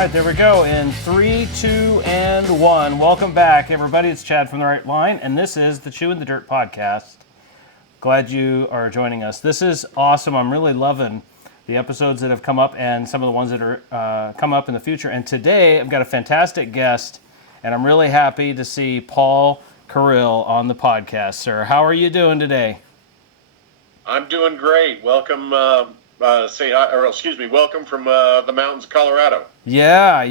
right, there we go. In 3, 2, and 1. Welcome back, everybody. It's Chad from The Right Line, and this is the Chewing the Dirt podcast. Glad you are joining us. This is awesome. I'm really loving the episodes that have come up and some of the ones that are come up in the future. And today, I've got a fantastic guest, and I'm really happy to see Paul Carrill on the podcast. Sir, how are you doing today? I'm doing great. Welcome. Welcome from the mountains of Colorado. Yeah.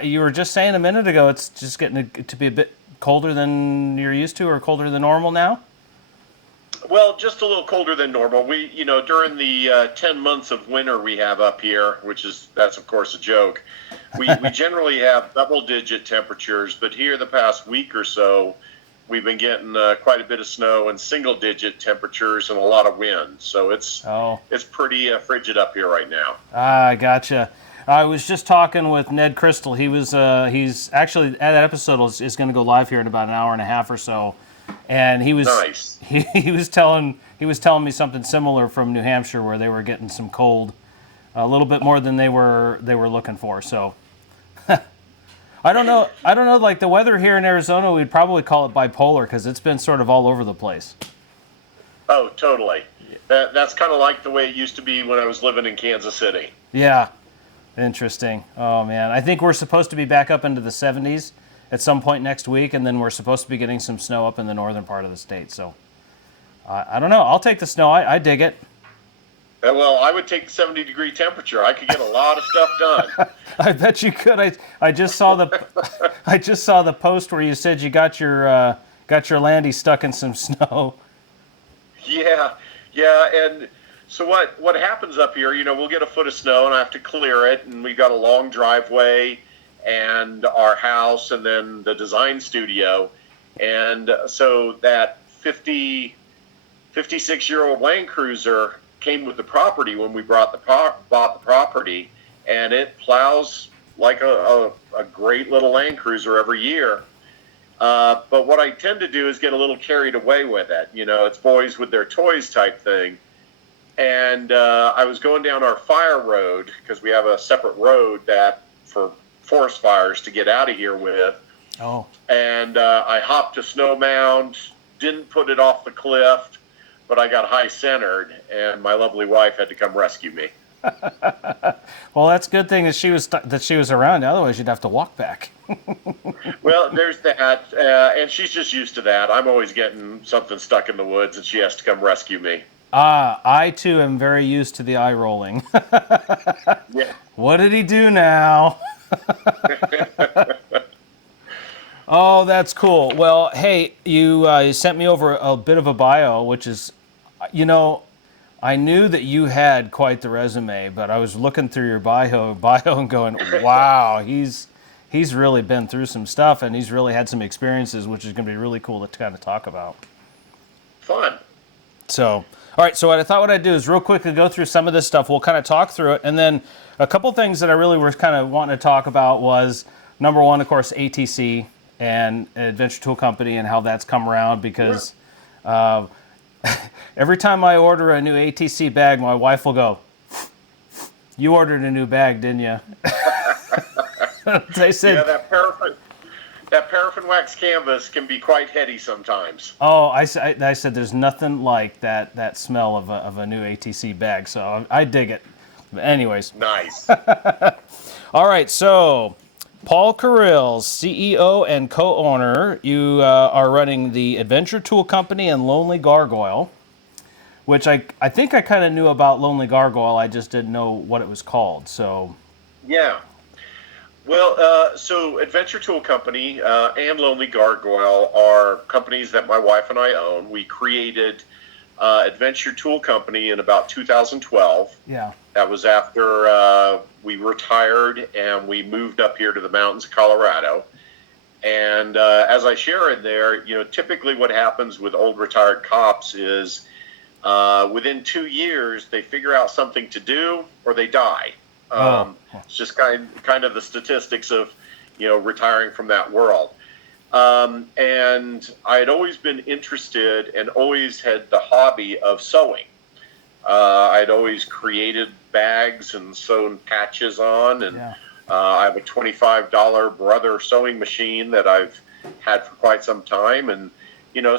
You were just saying a minute ago it's just getting to be a bit colder than you're used to, or colder than normal now? Well, just a little colder than normal. We, during the 10 months of winter we have up here, that's of course a joke, we generally have double-digit temperatures, but here the past week or so, we've been getting quite a bit of snow and single-digit temperatures and a lot of wind. So it's pretty frigid up here right now. Gotcha. I was just talking with Ned Crystal. He's actually, that episode is going to go live here in about an hour and a half or so, and he was nice. He was telling me something similar from New Hampshire, where they were getting some cold, a little bit more than they were looking for. So. I don't know. Like the weather here in Arizona, we'd probably call it bipolar because it's been sort of all over the place. Oh, totally. That's kind of like the way it used to be when I was living in Kansas City. Yeah. Interesting. Oh, man. I think we're supposed to be back up into the 70s at some point next week, and then we're supposed to be getting some snow up in the northern part of the state. So I don't know. I'll take the snow. I dig it. Well, I would take the 70-degree temperature. I could get a lot of stuff done. I bet you could. I just saw the post where you said you got your Landy stuck in some snow. Yeah, and so what happens up here? We'll get a foot of snow and I have to clear it, and we've got a long driveway and our house and then the design studio, and so that 56-year-old Landcruiser came with the property when we bought the property, and it plows like a great little Landcruiser every year. But what I tend to do is get a little carried away with it. It's boys with their toys type thing. And I was going down our fire road, because we have a separate road that for forest fires to get out of here with. Oh. And I hopped a snow mound, didn't put it off the cliff, but I got high-centered, and my lovely wife had to come rescue me. Well, that's a good thing that she was around. Otherwise, you'd have to walk back. Well, there's that, and she's just used to that. I'm always getting something stuck in the woods, and she has to come rescue me. I, too, am very used to the eye rolling. Yeah. What did he do now? Oh, that's cool. Well, hey, you sent me over a bit of a bio, which is, I knew that you had quite the resume, but I was looking through your bio and going, wow, he's really been through some stuff, and he's really had some experiences, which is going to be really cool to kind of talk about. Fun. So, all right, so what I'd do is real quickly go through some of this stuff. We'll kind of talk through it, and then a couple things that I really was kind of wanting to talk about was, number one, of course, ATC and Adventure Tool Company and how that's come around, because every time I order a new ATC bag, my wife will go, "You ordered a new bag, didn't you?" They said, yeah, that paraffin wax canvas can be quite heady sometimes. Oh, I said there's nothing like that smell of a new ATC bag, so I dig it. But anyways. Nice. All right, so Paul Carrill, CEO and co-owner. You are running the Adventure Tool Company and Lonely Gargoyle, which I think I kind of knew about Lonely Gargoyle. I just didn't know what it was called. So. Yeah. Well, so Adventure Tool Company and Lonely Gargoyle are companies that my wife and I own. We created Adventure Tool Company in about 2012. Yeah. That was after we retired and we moved up here to the mountains of Colorado. And as I share in there, typically what happens with old retired cops is within 2 years, they figure out something to do or they die. It's just kind of the statistics of, retiring from that world. And I had always been interested and always had the hobby of sewing. I'd always created bags and sewn patches on and I have a $25 Brother sewing machine that I've had for quite some time, and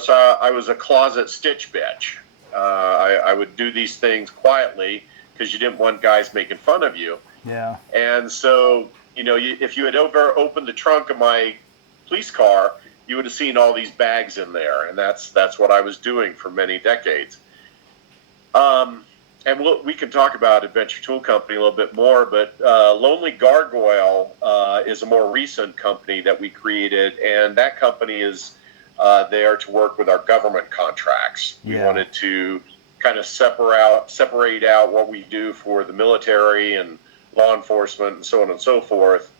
so I was a closet stitch bitch. I would do these things quietly because you didn't want guys making fun of you. Yeah. And so, if you had ever opened the trunk of my police car, you would have seen all these bags in there, and that's what I was doing for many decades. And we can talk about Adventure Tool Company a little bit more, but Lonely Gargoyle is a more recent company that we created, and that company is there to work with our government contracts. We wanted to kind of separate out what we do for the military and law enforcement and so on and so forth,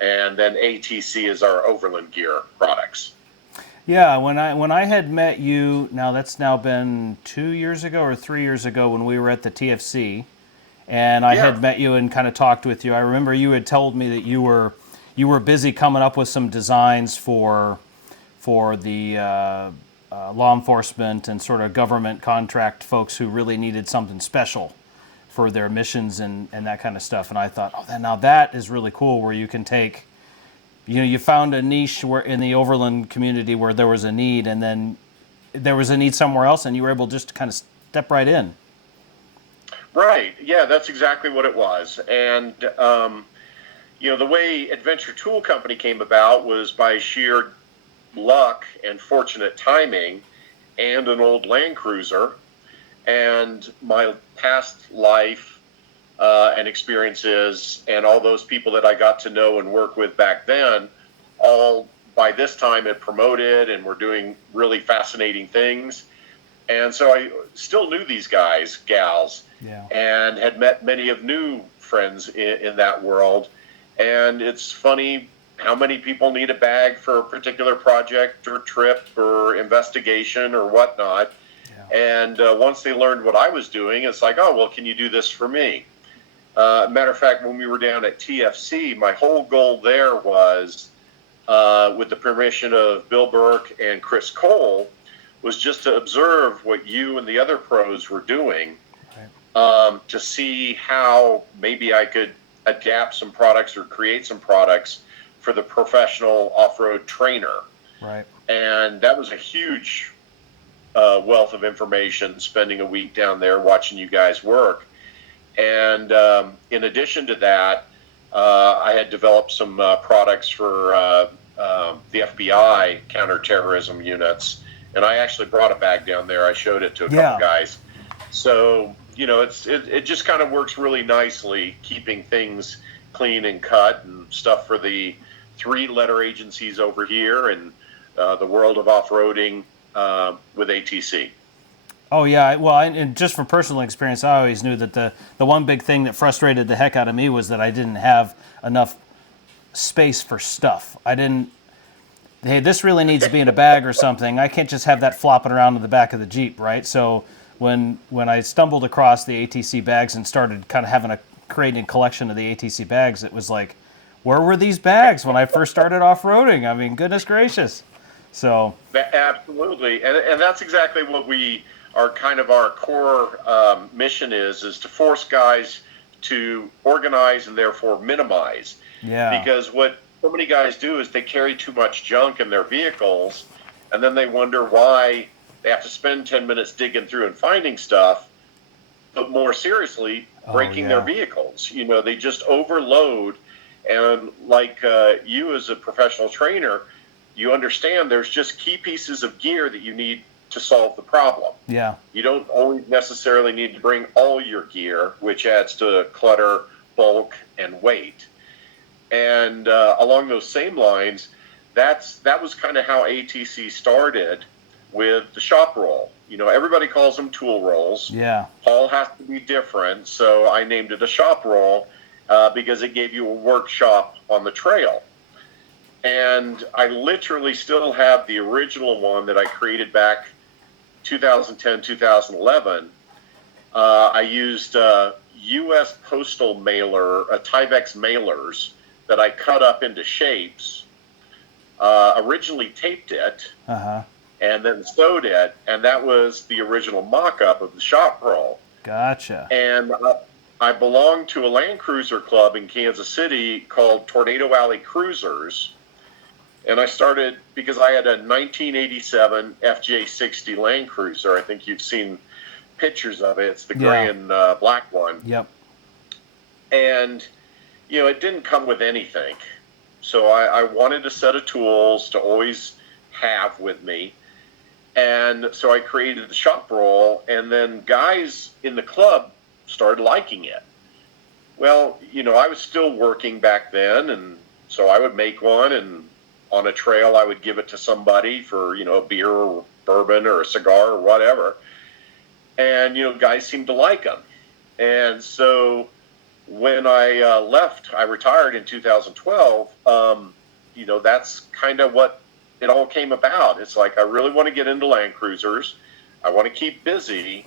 and then ATC is our overland gear products. Yeah, when I had met you, now that's now been 2 years ago or 3 years ago when we were at the TFC, and I had met you and kind of talked with you. I remember you had told me that you were busy coming up with some designs for the law enforcement and sort of government contract folks who really needed something special for their missions and that kind of stuff. And I thought, now that is really cool, where you can take, you found a niche where in the overland community where there was a need, and then there was a need somewhere else, and you were able just to kind of step right in. Right. Yeah, that's exactly what it was. And, the way Adventure Tool Company came about was by sheer luck and fortunate timing and an old Landcruiser and my past life and experiences and all those people that I got to know and work with back then, all by this time had promoted and were doing really fascinating things. And so I still knew these guys, gals, and had met many of new friends in that world. And it's funny how many people need a bag for a particular project or trip or investigation or whatnot. And once they learned what I was doing, it's like, oh, well, can you do this for me? Matter of fact, when we were down at TFC, my whole goal there was, with the permission of Bill Burke and Chris Cole, was just to observe what you and the other pros were doing, to see how maybe I could adapt some products or create some products for the professional off-road trainer. Right. And that was a huge wealth of information, spending a week down there watching you guys work. And in addition to that, I had developed some products for the FBI counterterrorism units. And I actually brought a bag down there. I showed it to a couple guys. So, it just kind of works really nicely, keeping things clean and cut and stuff for the 3-letter agencies over here and the world of off-roading with ATC. Oh, yeah. Well, and just from personal experience, I always knew that the one big thing that frustrated the heck out of me was that I didn't have enough space for stuff. Hey, this really needs to be in a bag or something. I can't just have that flopping around in the back of the Jeep, right? So when I stumbled across the ATC bags and started kind of creating a collection of the ATC bags, it was like, where were these bags when I first started off-roading? I mean, goodness gracious. So absolutely, and that's exactly what our core mission is to force guys to organize and therefore minimize. Yeah. Because what so many guys do is they carry too much junk in their vehicles, and then they wonder why they have to spend 10 minutes digging through and finding stuff, but more seriously, breaking their vehicles. They just overload. And like you as a professional trainer, you understand there's just key pieces of gear that you need to solve the problem. Yeah. You don't always necessarily need to bring all your gear, which adds to clutter, bulk, and weight. And along those same lines, that was kind of how ATC started with the shop roll. Everybody calls them tool rolls. Yeah. All has to be different, so I named it a shop roll because it gave you a workshop on the trail. And I literally still have the original one that I created back 2010, 2011. I used U.S. postal mailer, Tyvek mailers that I cut up into shapes, originally taped it, and then sewed it, and that was the original mock-up of the shop roll. Gotcha. And I belonged to a Land Cruiser club in Kansas City called Tornado Alley Cruisers. And I started because I had a 1987 FJ60 Land Cruiser. I think you've seen pictures of it. It's the gray and black one. Yep. And, it didn't come with anything. So I wanted a set of tools to always have with me. And so I created the shop roll, and then guys in the club started liking it. Well, I was still working back then, and so I would make one, and on a trail I would give it to somebody for, a beer or bourbon or a cigar or whatever. And, guys seemed to like them. And so when I left, I retired in 2012, that's kind of what it all came about. It's like, I really want to get into Land Cruisers. I want to keep busy,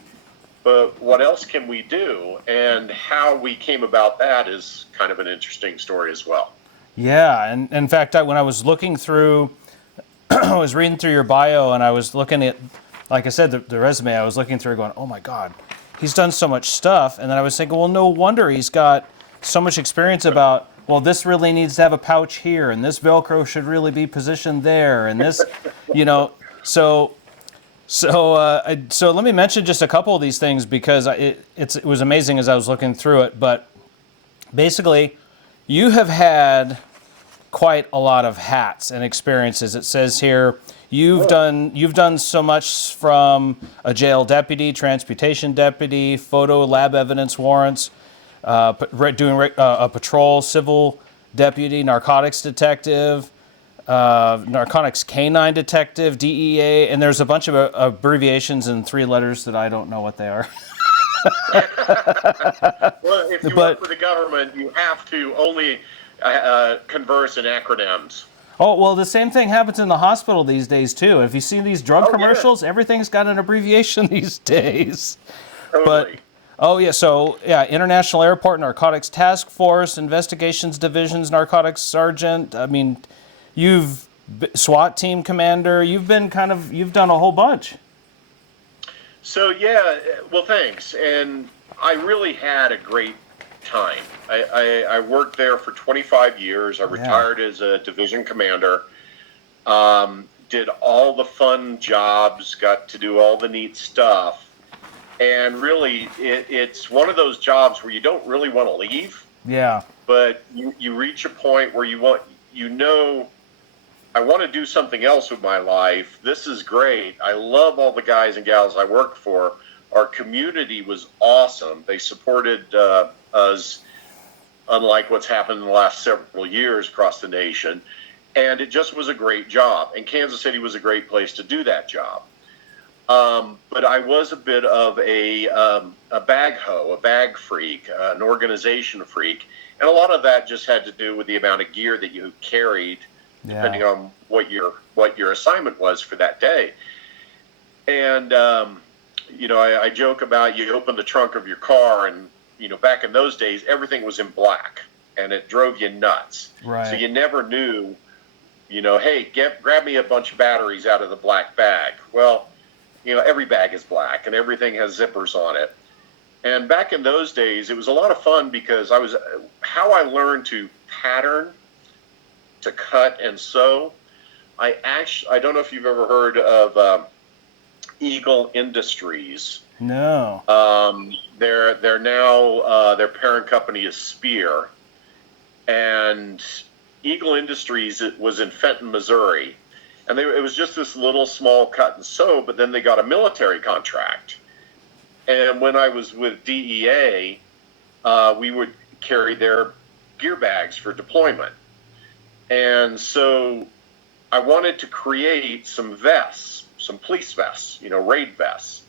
but what else can we do? And how we came about that is kind of an interesting story as well. Yeah, and in fact, when I was looking through, I was reading through your bio, and I was looking at, like I said, the resume, I was looking through going, oh my God, he's done so much stuff. And then I was thinking, well, no wonder he's got so much experience about, well, this really needs to have a pouch here, and this Velcro should really be positioned there, and this, so let me mention just a couple of these things, because it was amazing as I was looking through it. But basically, you have had quite a lot of hats and experiences. It says here you've done so much, from a jail deputy, transportation deputy, photo lab evidence warrants, doing a patrol, civil deputy, narcotics detective, narcotics canine detective, DEA, and there's a bunch of abbreviations in 3 letters that I don't know what they are. Well, if you work for the government, you have to only converse in acronyms. Oh, well, the same thing happens in the hospital these days, too. If you see these drug commercials, everything's got an abbreviation these days. Totally. International Airport Narcotics Task Force, Investigations Divisions, Narcotics Sergeant. I mean, you've SWAT team commander. You've done a whole bunch. So, well, thanks. And I really had a great time. I worked there for 25 years. I retired as a division commander. Did all the fun jobs, got to do all the neat stuff. And really, it's one of those jobs where you don't really want to leave. Yeah. But you reach a point where I want to do something else with my life. This is great. I love all the guys and gals I worked for. Our community was awesome. They supported us, unlike what's happened in the last several years across the nation. And it just was a great job. And Kansas City was a great place to do that job. But I was a bit of a bag hoe, a bag freak, an organization freak. And a lot of that just had to do with the amount of gear that you carried, depending on what your assignment was for that day. And, I joke about, you open the trunk of your car, and, back in those days, everything was in black, and it drove you nuts. Right. So you never knew, hey, grab me a bunch of batteries out of the black bag. Well, every bag is black, and everything has zippers on it. And back in those days, it was a lot of fun, because how I learned to pattern, to cut and sew. I don't know if you've ever heard of Eagle Industries. No. They're now their parent company is Spear, and Eagle Industries, it was in Fenton, Missouri, and it was just this little small cut and sew. But then they got a military contract, and when I was with DEA, we would carry their gear bags for deployment. And so I wanted to create some vests, some police vests, raid vests.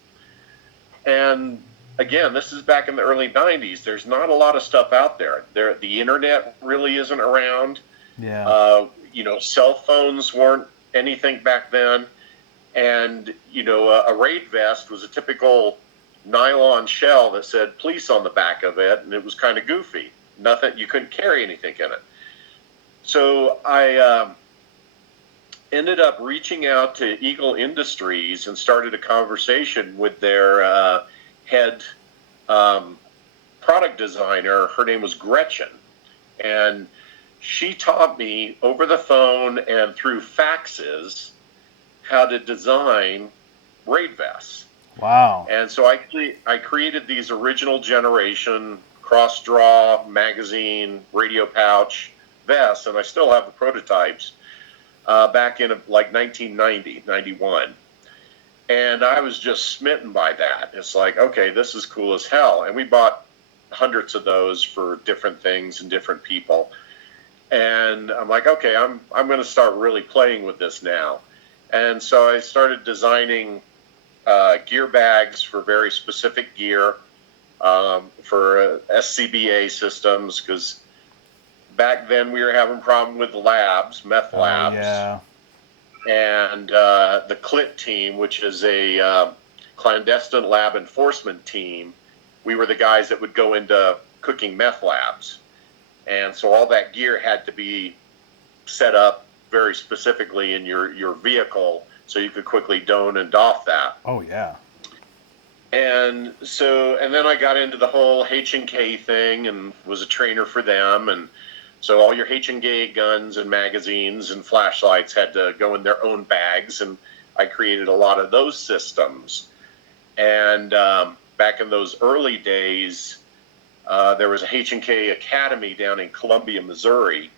And again, this is back in the early 90s. There's not a lot of stuff out there. The internet really isn't around. Yeah. Cell phones weren't anything back then. And, a raid vest was a typical nylon shell that said police on the back of it, and it was kind of goofy. Nothing, you couldn't carry anything in it. So I ended up reaching out to Eagle Industries and started a conversation with their head product designer. Her name was Gretchen, and she taught me over the phone and through faxes how to design raid vests. Wow. And so I created these original generation cross-draw magazine radio pouch vests, and I still have the prototypes back in like 1990, 91. And I was just smitten by that. It's like, okay, this is cool as hell. And we bought hundreds of those for different things and different people. And I'm like, okay, I'm going to start really playing with this now. And so I started designing gear bags for very specific gear, for SCBA systems, because back then we were having a problem with labs, meth labs. Oh, yeah. And the CLIT team, which is a clandestine lab enforcement team, we were the guys that would go into cooking meth labs. And so all that gear had to be set up very specifically in your vehicle so you could quickly don and doff that. Oh, yeah. And so, and then I got into the whole H&K thing and was a trainer for them. And so all your H&K guns and magazines and flashlights had to go in their own bags. And I created a lot of those systems. And back in those early days, there was a H&K Academy down in Columbia, Missouri.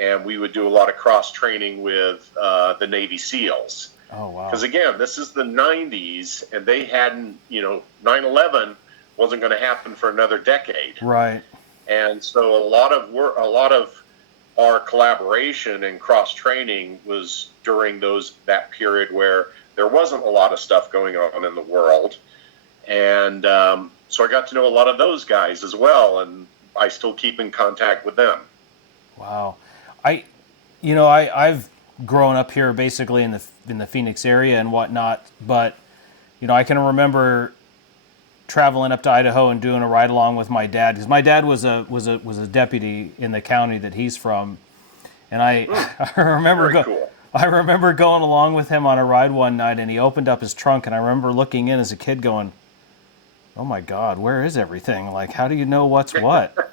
And we would do a lot of cross-training with the Navy SEALs. Oh, wow. Because, again, this is the 90s, and they hadn't, 9/11 wasn't going to happen for another decade. Right. And so a lot of our collaboration and cross-training was during that period where there wasn't a lot of stuff going on in the world. And so I got to know a lot of those guys as well, and I still keep in contact with them. Wow. I've grown up here basically in the Phoenix area and whatnot, but I can remember traveling up to Idaho and doing a ride along with my dad, because my dad was a deputy in the county that he's from, and I remember going along with him on a ride one night, and he opened up his trunk, and I remember looking in as a kid going, oh my God, where is everything? Like, how do you know what's what?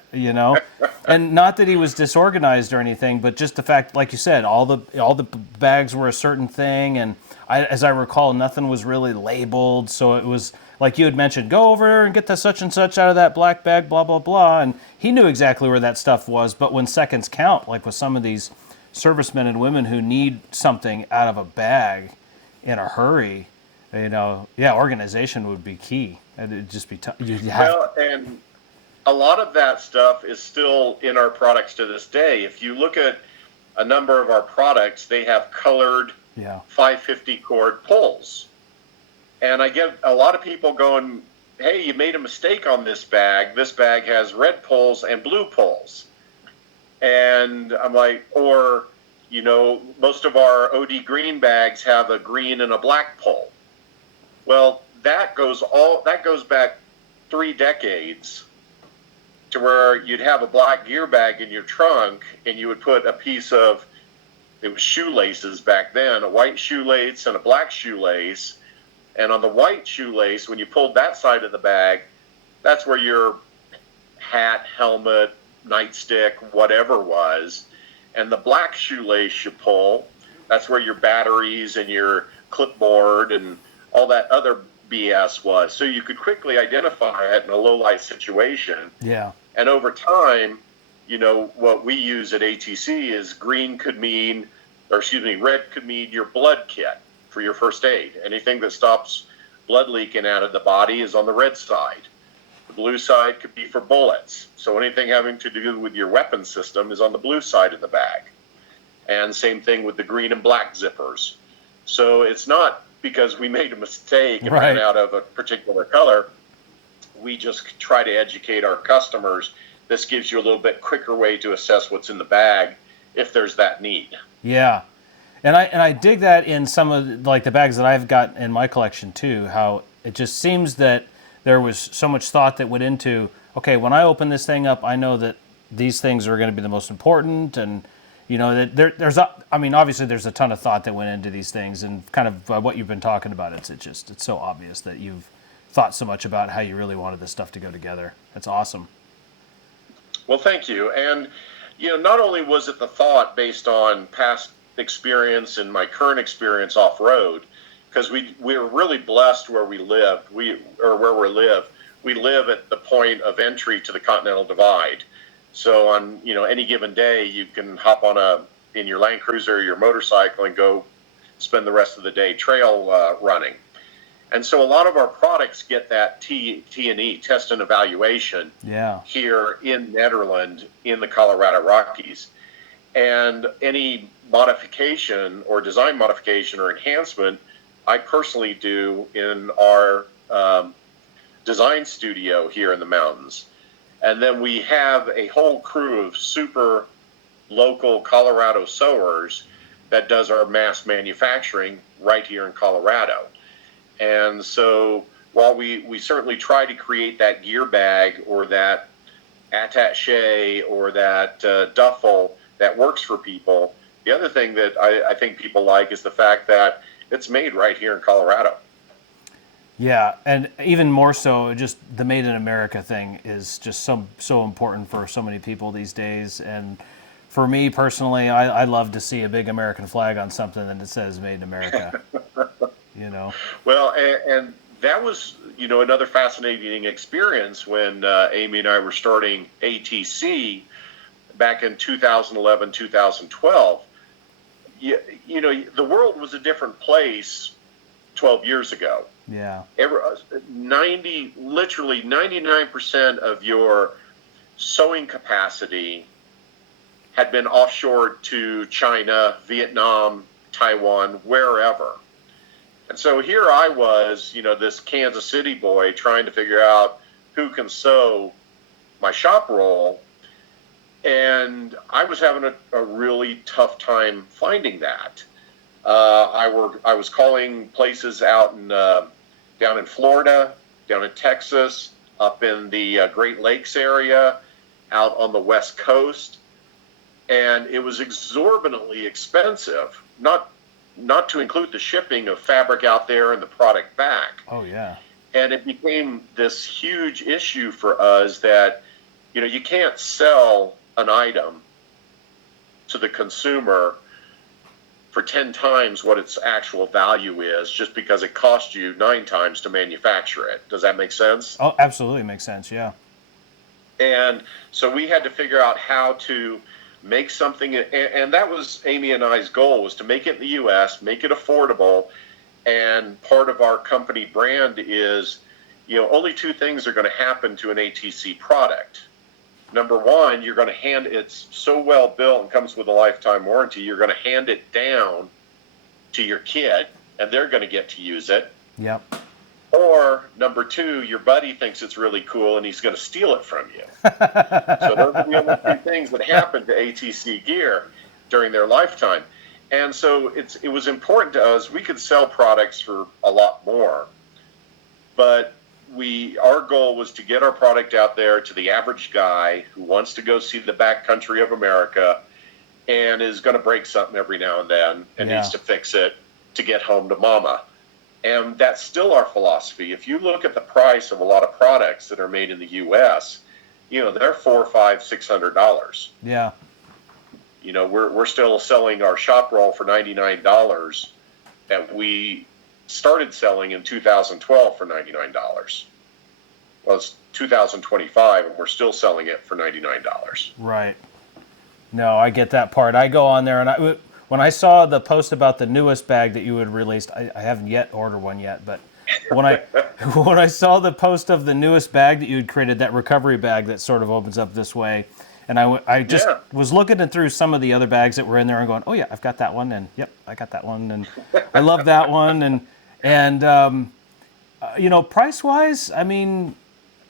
And not that he was disorganized or anything, but just the fact, like you said, all the bags were a certain thing, and as I recall, nothing was really labeled. So it was like you had mentioned, go over and get the such and such out of that black bag, blah blah blah, and he knew exactly where that stuff was. But when seconds count, like with some of these servicemen and women who need something out of a bag in a hurry, organization would be key. It'd just be tough. And a lot of that stuff is still in our products to this day. If you look at a number of our products, they have colored 550 cord pulls. And I get a lot of people going, hey, you made a mistake on this bag. This bag has red pulls and blue pulls. And I'm like, or, most of our OD green bags have a green and a black pull. Well, that goes back 3 decades to where you'd have a black gear bag in your trunk, and you would put a piece of, it was shoelaces back then, a white shoelace and a black shoelace. And on the white shoelace, when you pulled that side of the bag, that's where your hat, helmet, nightstick, whatever was. And the black shoelace you pull, that's where your batteries and your clipboard and all that other BS was. So you could quickly identify it in a low light situation. Yeah. And over time, what we use at ATC is red could mean your blood kit for your first aid. Anything that stops blood leaking out of the body is on the red side. The blue side could be for bullets. So anything having to do with your weapon system is on the blue side of the bag. And same thing with the green and black zippers. So it's not because we made a mistake and ran out of a particular color. We just try to educate our customers. This gives you a little bit quicker way to assess what's in the bag if there's that need. Yeah. And I dig that in some of the bags that I've got in my collection too, how it just seems that there was so much thought that went into, okay, when I open this thing up, I know that these things are going to be the most important, and that obviously there's a ton of thought that went into these things, and kind of what you've been talking about, it's so obvious that you've thought so much about how you really wanted this stuff to go together. That's awesome. Well, thank you. And, not only was it the thought based on past experience and my current experience off-road, because we're really blessed where we live. We live at the point of entry to the Continental Divide. So on, any given day, you can hop on in your Landcruiser or your motorcycle and go spend the rest of the day trail running. And so a lot of our products get that T&E, test and evaluation, here in Nederville, in the Colorado Rockies. And any modification or design modification or enhancement, I personally do in our design studio here in the mountains. And then we have a whole crew of super local Colorado sewers that does our mass manufacturing right here in Colorado. And so while we certainly try to create that gear bag or that attaché or that duffel that works for people, the other thing that I think people like is the fact that it's made right here in Colorado. Yeah, and even more so, just the Made in America thing is just so important for so many people these days. And for me personally, I love to see a big American flag on something that says Made in America. Well, and that was, another fascinating experience when Amy and I were starting ATC back in 2011, 2012. The world was a different place 12 years ago. Yeah. Literally 99% of your sewing capacity had been offshored to China, Vietnam, Taiwan, wherever. And so here I was, this Kansas City boy trying to figure out who can sew my shop roll. And I was having a really tough time finding that. I was calling places out down in Florida, down in Texas, up in the Great Lakes area, out on the West Coast. And it was exorbitantly expensive, not to include the shipping of fabric out there and the product back. Oh, yeah. And it became this huge issue for us that, you can't sell an item to the consumer for 10 times what its actual value is just because it cost you 9 times to manufacture it. Does that make sense? Oh, absolutely makes sense, yeah. And so we had to figure out how to make something, and that was Amy and I's goal, was to make it in the U.S., make it affordable, and part of our company brand is, only 2 things are going to happen to an ATC product. Number one, you're going to it's so well built and comes with a lifetime warranty, you're going to hand it down to your kid, and they're going to get to use it. Yep. Or number 2, your buddy thinks it's really cool and he's going to steal it from you. So those are the only 2 things that happen to ATC gear during their lifetime. And so it was important to us. We could sell products for a lot more, but our goal was to get our product out there to the average guy who wants to go see the backcountry of America and is going to break something every now and then and needs to fix it to get home to mama. And that's still our philosophy. If you look at the price of a lot of products that are made in the U.S., they're $400, $500, $600. Yeah. We're still selling our shop roll for $99 that we started selling in 2012 for $99. Well, it's 2025, and we're still selling it for $99. Right. No, I get that part. I go on there, and when I saw the post about the newest bag that you had released, I haven't yet ordered one yet, but when I saw the post of the newest bag that you had created, that recovery bag that sort of opens up this way, and I just was looking through some of the other bags that were in there and going, oh yeah, I've got that one, and yep, I got that one, and I love that one, and price wise, I mean,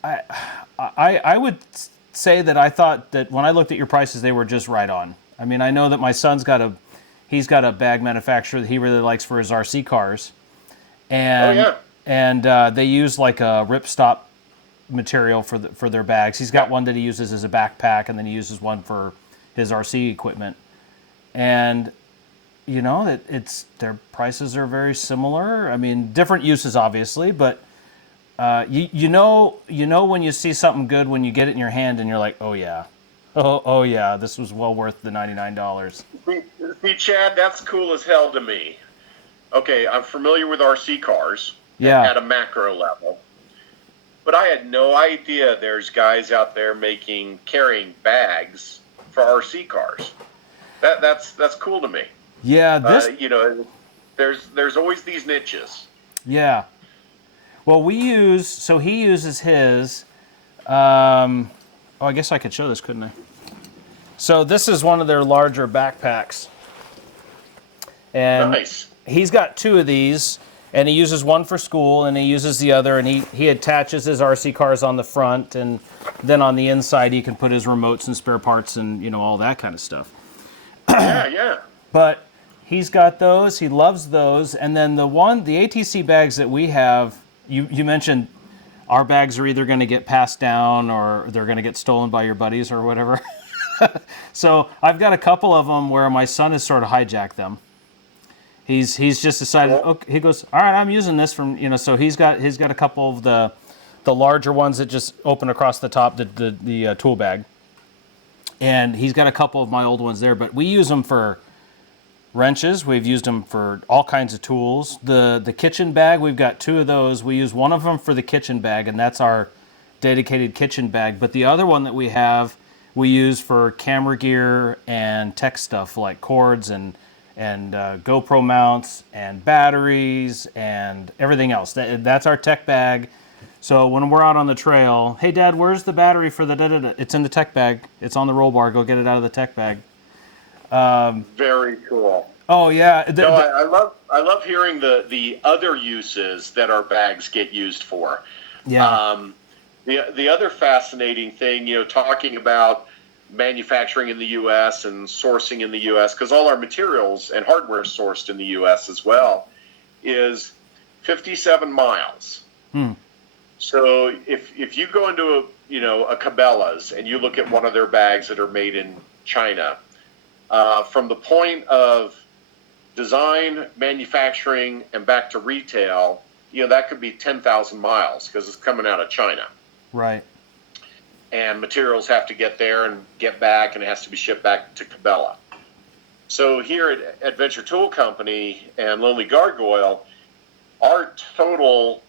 I would say that I thought that when I looked at your prices, they were just right on. I mean, I know that my son's got a bag manufacturer that he really likes for his RC cars, and they use like a ripstop material for their bags. He's got one that he uses as a backpack, and then he uses one for his RC equipment, and their prices are very similar. I mean, different uses obviously, but You know when you see something good when you get it in your hand and you're like, oh yeah, oh yeah, this was well worth the $99. See, Chad, that's cool as hell to me. Okay, I'm familiar with RC cars Yeah. at a macro level, but I had no idea there's guys out there carrying bags for RC cars. That's cool to me. Yeah, There's always these niches. yeah. Well, he uses his, I guess I could show this, couldn't I? So this is one of their larger backpacks. And Nice. he's got two of these, and he uses one for school, and he uses the other, and he attaches his RC cars on the front, and then on the inside he can put his remotes and spare parts and, all that kind of stuff. Yeah. But he's got those, he loves those, and then the ATC bags that we have, you mentioned our bags are either going to get passed down or they're going to get stolen by your buddies or whatever. So I've got a couple of them where my son has sort of hijacked them. He's just decided. Okay, he goes, all right, I'm using this from So he's got a couple of the larger ones that just open across the top, the tool bag, and he's got a couple of my old ones there. But we use them for wrenches. We've used them for all kinds of tools. The kitchen bag, we've got two of those. We use one of them for the kitchen bag, and that's our dedicated kitchen bag. But the other one that we have, we use for camera gear and tech stuff like cords and GoPro mounts and batteries and everything else. That's our tech bag. So when we're out on the trail, hey Dad, where's the battery for the da-da-da? It's in the tech bag. It's on the roll bar. Go get it out of the tech bag. Very cool. Oh yeah. I love hearing the other uses that our bags get used for. Yeah. The other fascinating thing, talking about manufacturing in the U.S. and sourcing in the U.S., because all our materials and hardware are sourced in the U.S. as well, is 57 miles. So if you go into a Cabela's and you look at one of their bags that are made in China, from the point of design, manufacturing, and back to retail, that could be 10,000 miles because it's coming out of China. Right. And materials have to get there and get back, and it has to be shipped back to Cabela. So here at Adventure Tool Company and Lonely Gargoyle, our total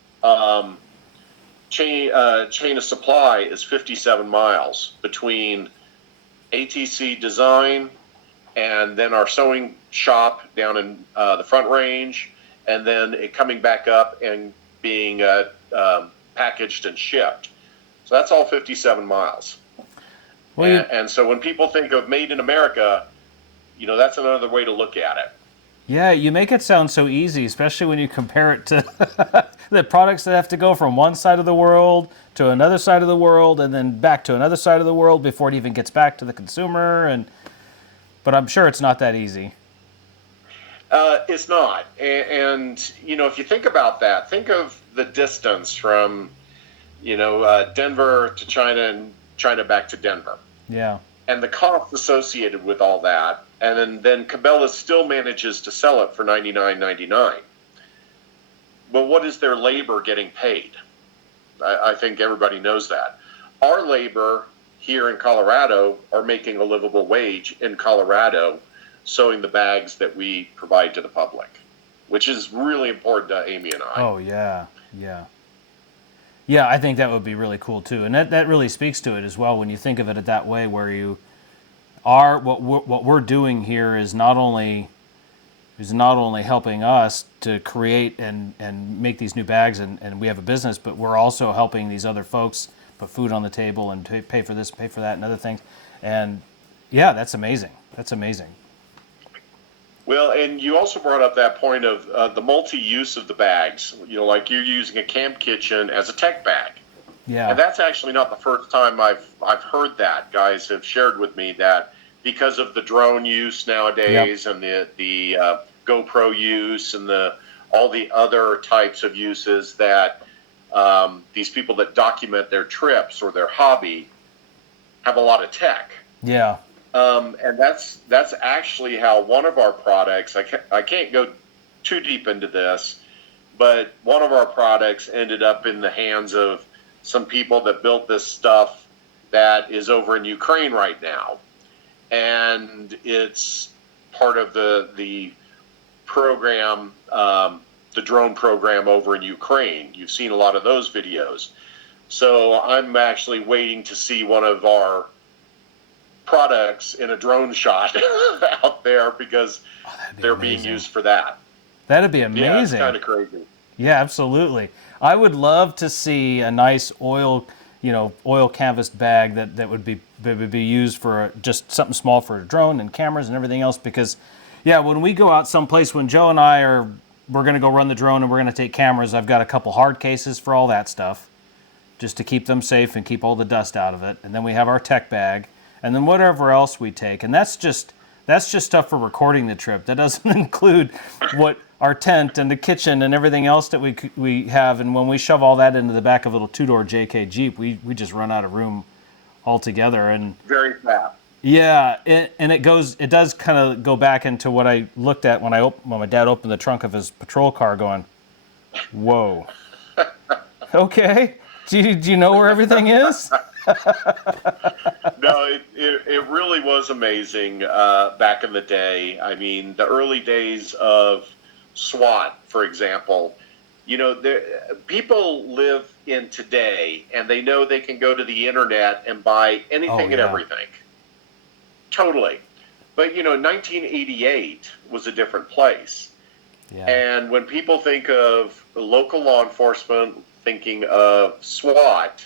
chain of supply is 57 miles between ATC design and then our sewing shop down in the Front Range, and then it coming back up and being packaged and shipped. So that's all 57 miles. Well, and so when people think of made in America, that's another way to look at it. Yeah, you make it sound so easy, especially when you compare it to the products that have to go from one side of the world to another side of the world and then back to another side of the world before it even gets back to the consumer. But I'm sure it's not that easy. It's not. And if you think about that, think of the distance from Denver to China and China back to Denver. Yeah. And the cost associated with all that. And then Cabela still manages to sell it for $99.99. Well, what is their labor getting paid? I think everybody knows that. Our labor here in Colorado are making a livable wage in Colorado, sewing the bags that we provide to the public, which is really important to Amy and I. Oh, yeah. Yeah, I think that would be really cool too, and that really speaks to it as well when you think of it that way, where you are what we're doing here is not only helping us to create and make these new bags, and we have a business, but we're also helping these other folks put food on the table and pay for this, pay for that, and other things. And yeah, that's amazing. Well, and you also brought up that point of the multi-use of the bags. Like you're using a camp kitchen as a tech bag. Yeah. And that's actually not the first time I've heard that. Guys have shared with me that because of the drone use nowadays, and the GoPro use and all the other types of uses that these people that document their trips or their hobby have a lot of tech. Yeah. And that's actually how one of our products, I can't go too deep into this, but one of our products ended up in the hands of some people that built this stuff that is over in Ukraine right now. And it's part of the program, the drone program over in Ukraine. You've seen a lot of those videos. So I'm actually waiting to see one of our products in a drone shot out there because they're being used for that. That'd be amazing. Yeah, it's kind of crazy. Yeah, absolutely. I would love to see a nice oil canvas bag that would be used for just something small for a drone and cameras and everything else. Because, yeah, when we go out someplace, when Joe and we're going to go run the drone and we're going to take cameras, I've got a couple hard cases for all that stuff, just to keep them safe and keep all the dust out of it. And then we have our tech bag, and then whatever else we take, and that's just stuff for recording the trip. That doesn't include what our tent and the kitchen and everything else that we have. And when we shove all that into the back of a little 2-door JK Jeep, we just run out of room altogether. And very fast. Yeah, it does kind of go back into what I looked at when my dad opened the trunk of his patrol car, going, "Whoa, okay, do you know where everything is?" No, it really was amazing back in the day. I mean, the early days of SWAT, for example. People live in today, and they know they can go to the internet and buy anything and everything. Totally. But, 1988 was a different place. Yeah. And when people think of local law enforcement, thinking of SWAT,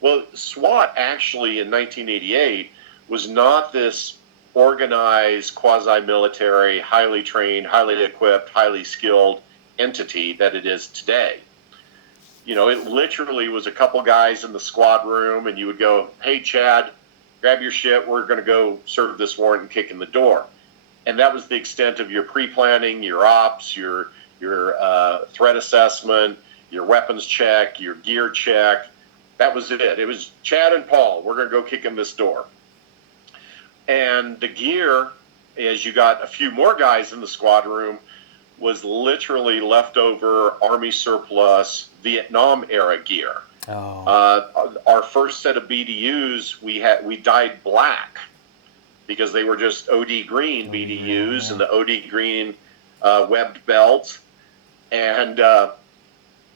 well, SWAT actually in 1988 was not this organized, quasi-military, highly trained, highly equipped, highly skilled entity that it is today. It literally was a couple guys in the squad room, and you would go, "Hey, Chad, grab your shit, we're going to go serve this warrant and kick in the door." And that was the extent of your pre-planning, your ops, your threat assessment, your weapons check, your gear check. That was it. It was Chad and Paul, we're going to go kick in this door. And the gear, as you got a few more guys in the squad room, was literally leftover Army surplus Vietnam era gear. Oh. Our first set of BDUs, we dyed black because they were just OD green BDUs, yeah. And the OD green webbed belts. And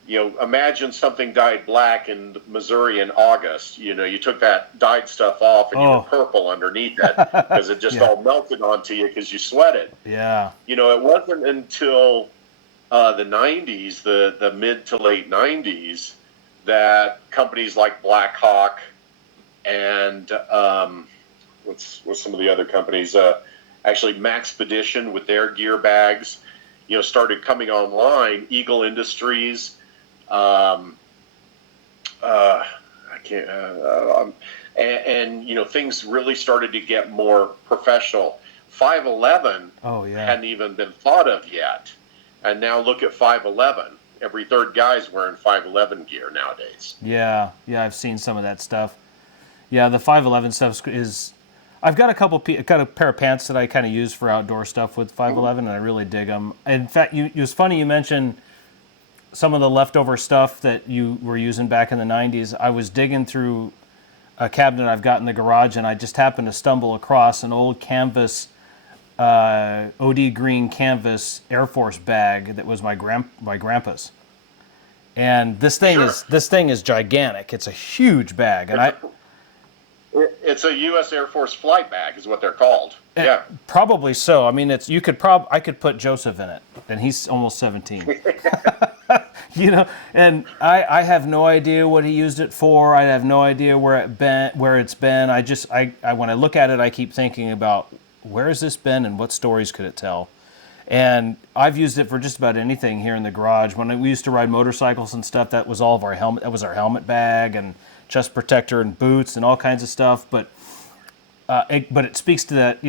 imagine something dyed black in Missouri in August. You took that dyed stuff off and you were purple underneath it because it just all melted onto you because you sweated. Yeah. It wasn't until the 90s, the mid to late 90s, that companies like Black Hawk and what's some of the other companies, actually Maxpedition with their gear bags, started coming online. Eagle Industries, things really started to get more professional. 511 hadn't even been thought of yet, and now look at 511. Every third guy's wearing 511 gear nowadays. Yeah, I've seen some of that stuff. Yeah, the 511 stuff is. I've got a pair of pants that I kind of use for outdoor stuff with 511, and I really dig them. In fact, it was funny you mentioned some of the leftover stuff that you were using back in the 90s. I was digging through a cabinet I've got in the garage, and I just happened to stumble across an old canvas, OD green canvas Air Force bag that was my grandpa's. And this thing is gigantic. It's a huge bag, and it's a U.S. Air Force flight bag, is what they're called. Yeah, probably so. I mean, I could put Joseph in it, and he's almost 17. And I have no idea what he used it for. I have no idea where it's been. I when I look at it, I keep thinking about where has this been and what stories could it tell. And I've used it for just about anything here in the garage. When we used to ride motorcycles and stuff, that was all of our helmet. That was our helmet bag and chest protector and boots and all kinds of stuff. But it speaks to that,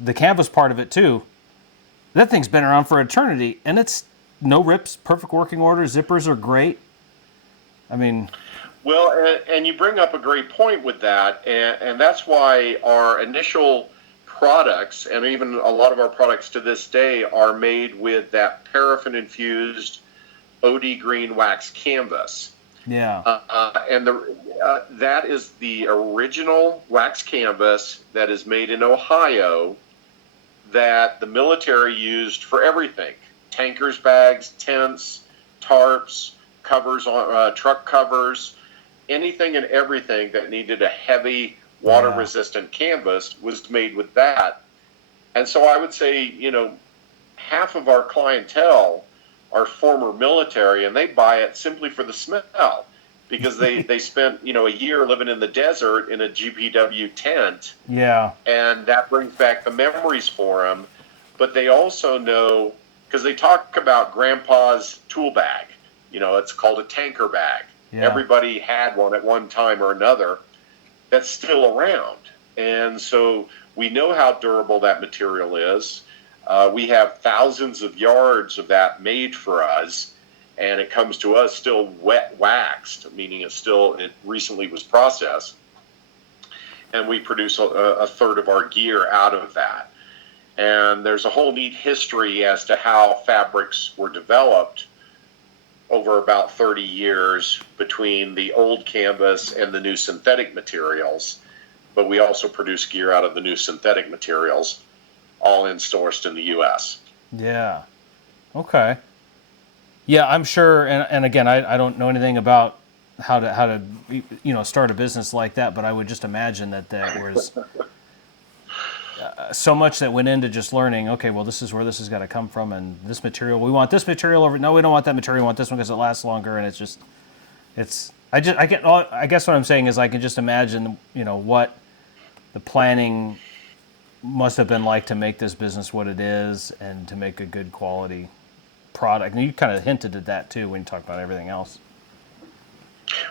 the canvas part of it too. That thing's been around for eternity, and it's no rips, perfect working order. Zippers are great. I mean, well, and you bring up a great point with that, and that's why our initial products, and even a lot of our products to this day, are made with that paraffin-infused OD green wax canvas. Yeah. And that is the original wax canvas that is made in Ohio that the military used for everything. Tankers bags, tents, tarps, covers on truck covers, anything and everything that needed a heavy water-resistant canvas was made with that. And so I would say, half of our clientele are former military, and they buy it simply for the smell, because they spent a year living in the desert in a GPW tent. Yeah. And that brings back the memories for them. But they also know, because they talk about grandpa's tool bag. It's called a tanker bag. Yeah. Everybody had one at one time or another. That's still around. And so we know how durable that material is. We have thousands of yards of that made for us, and it comes to us still wet waxed, meaning it recently was processed. And we produce a third of our gear out of that. And there's a whole neat history as to how fabrics were developed over about 30 years between the old canvas and the new synthetic materials. But we also produce gear out of the new synthetic materials, all sourced in the U.S. Yeah. Okay. Yeah, I'm sure. And again, I don't know anything about how to start a business like that, but I would just imagine that there was so much that went into just learning. Okay, well, this is where this has got to come from, and this material, we want this material over. No, we don't want that material. We want this one because it lasts longer, and I guess what I'm saying is I can just imagine what the planning must have been like to make this business what it is and to make a good quality product. And you kind of hinted at that too when you talked about everything else.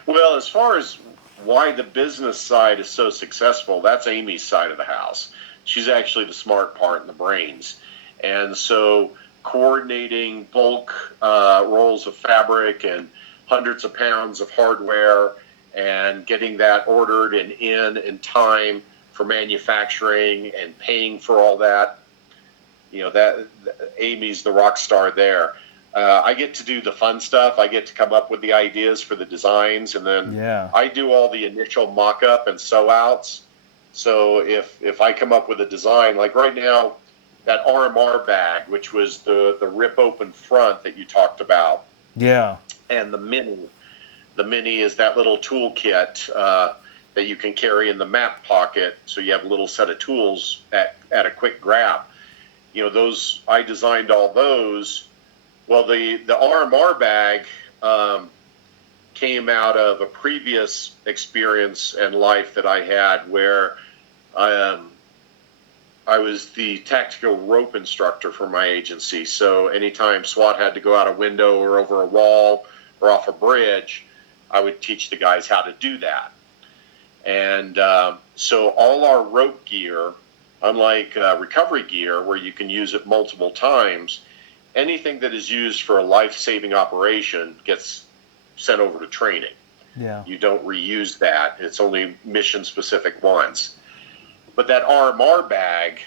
Well, as far as why the business side is so successful, that's Amy's side of the house. She's actually the smart part and the brains. And so coordinating bulk rolls of fabric and hundreds of pounds of hardware and getting that ordered and in time for manufacturing and paying for all that, that Amy's the rock star there. I get to do the fun stuff. I get to come up with the ideas for the designs, and then I do all the initial mock-up and sew-outs. So if I come up with a design, like right now, that RMR bag, which was the rip-open front that you talked about. Yeah. And the mini is that little toolkit that you can carry in the map pocket, so you have a little set of tools at a quick grab. Those, I designed all those. Well, the RMR bag came out of a previous experience and life that I had where I was the tactical rope instructor for my agency. So anytime SWAT had to go out a window or over a wall or off a bridge, I would teach the guys how to do that. And so all our rope gear, unlike recovery gear where you can use it multiple times, anything that is used for a life-saving operation gets sent over to training. Yeah. You don't reuse that. It's only mission-specific ones. But that RMR bag,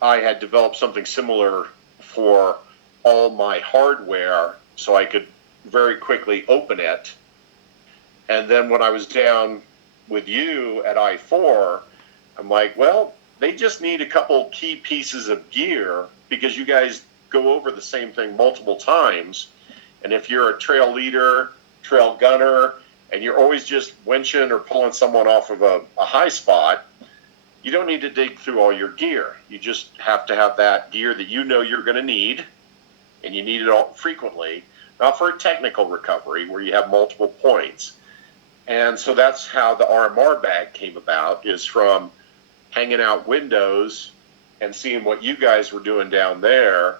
I had developed something similar for all my hardware so I could very quickly open it. And then when I was down with you at I-4, I'm like, well, they just need a couple key pieces of gear because you guys go over the same thing multiple times. And if you're a trail leader, trail gunner, and you're always just winching or pulling someone off of a high spot, you don't need to dig through all your gear. You just have to have that gear that you know you're going to need, and you need it all frequently, not for a technical recovery where you have multiple points. And so that's how the RMR bag came about, is from hanging out windows and seeing what you guys were doing down there.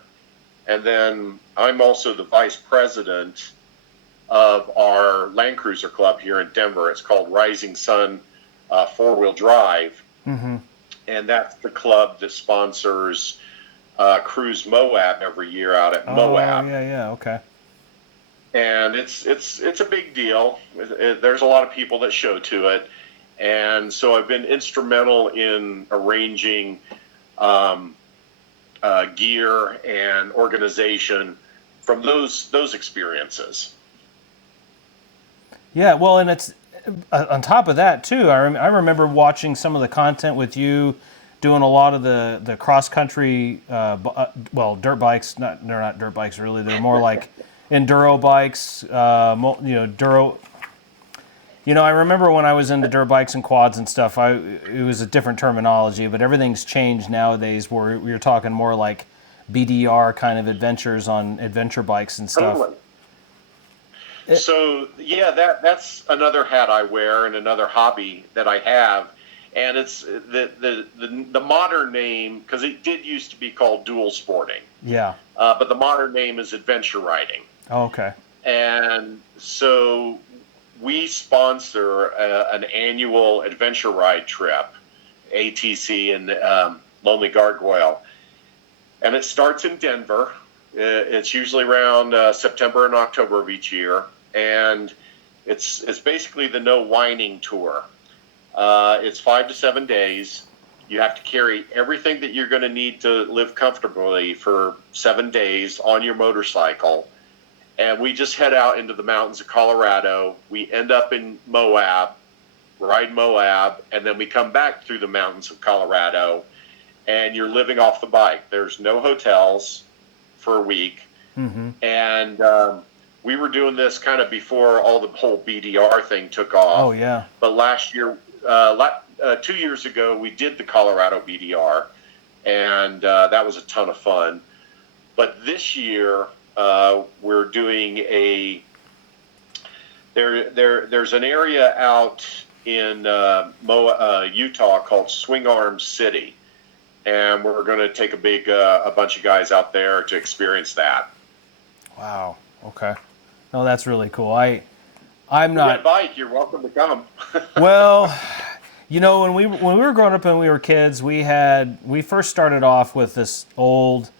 And then I'm also the vice president of our Landcruiser club here in Denver. It's called Rising Sun Four-Wheel Drive. Mm-hmm. And that's the club that sponsors Cruise Moab every year out at Moab. Yeah, okay. And it's a big deal. There's a lot of people that show to it. And so I've been instrumental in arranging gear and organization from those experiences. Yeah, well, and it's on top of that too. I remember watching some of the content with you doing a lot of the cross country, dirt bikes. They're not dirt bikes really. They're more like enduro bikes. Duro. I remember when I was into dirt bikes and quads and stuff. It was a different terminology, but everything's changed nowadays. Where you're talking more like BDR kind of adventures on adventure bikes and stuff. Totally. So yeah, that's another hat I wear and another hobby that I have, and it's the modern name, because it did used to be called dual sporting. Yeah. But the modern name is adventure riding. Oh, okay. And so we sponsor an annual adventure ride trip, ATC in Lonely Gargoyle, and it starts in Denver. It's usually around September and October of each year, and it's basically the no whining tour. It's 5 to 7 days. You have to carry everything that you're going to need to live comfortably for 7 days on your motorcycle, and we just head out into the mountains of Colorado. We end up in Moab, ride Moab, and then we come back through the mountains of Colorado, and you're living off the bike. There's no hotels for a week. Mm-hmm. And we were doing this kind of before all the whole BDR thing took off. Oh, yeah. But last year, 2 years ago, we did the Colorado BDR, and that was a ton of fun. But this year, we're doing there's an area out in Utah called Swing Arm City. And we're going to take a bunch of guys out there to experience that. Wow. Okay. No, that's really cool. I'm not. Red bike. You're welcome to come. Well, when we were growing up and we were kids, we first started off with this old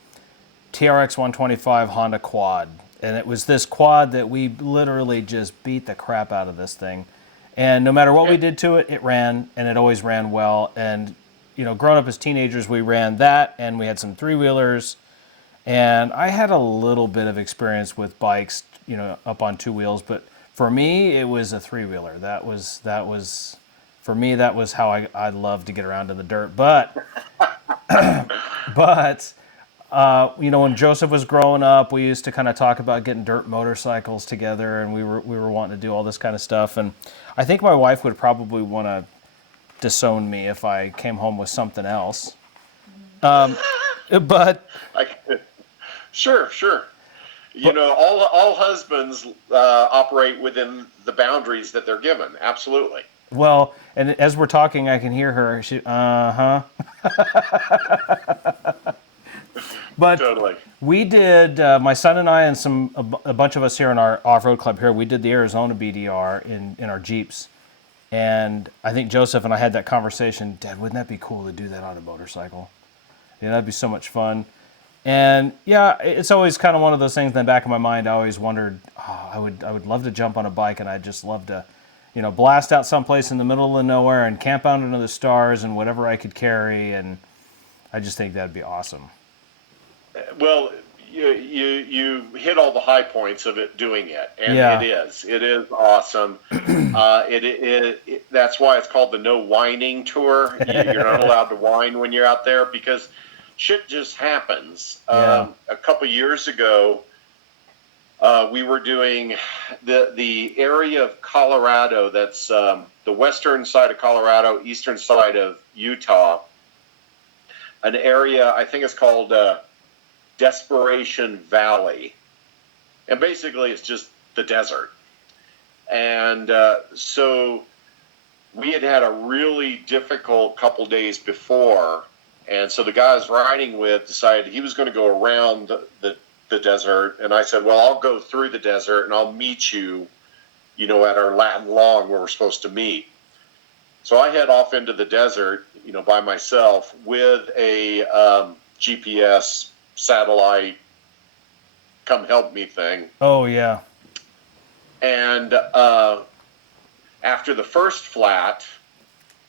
TRX 125 Honda quad, and it was this quad that we literally just beat the crap out of this thing, and no matter what we did to it, it ran, and it always ran well. And growing up as teenagers, we ran that, and we had some three-wheelers, and I had a little bit of experience with bikes, up on two wheels, but for me, it was a three-wheeler. That was for me, that was how I loved to get around in the dirt. But, when Joseph was growing up, we used to kind of talk about getting dirt motorcycles together, and we were wanting to do all this kind of stuff. And I think my wife would probably want to disown me if I came home with something else. But sure. All husbands operate within the boundaries that they're given. Absolutely. Well, and as we're talking, I can hear her. She, But totally. We did, my son and I and a bunch of us here in our off-road club here, we did the Arizona BDR in our Jeeps. And I think Joseph and I had that conversation. Dad, wouldn't that be cool to do that on a motorcycle? That'd be so much fun. And yeah, it's always kind of one of those things in the back of my mind. I always wondered, I would love to jump on a bike, and I'd just love to, blast out someplace in the middle of nowhere and camp out under the stars and whatever I could carry. And I just think that'd be awesome. Well, you hit all the high points of it doing it, and it is awesome. That's why it's called the no whining tour. You're not allowed to whine when you're out there, because shit just happens. A couple years ago, we were doing the area of Colorado that's the western side of Colorado, eastern side of Utah, an area I think it's called Desperation Valley, and basically it's just the desert. And so we had a really difficult couple days before, and so the guy I was riding with decided he was going to go around the desert, and I said, well, I'll go through the desert and I'll meet you, at our Latin Long where we're supposed to meet. So I head off into the desert, by myself with a GPS satellite come help me thing. Oh, yeah. And after the first flat,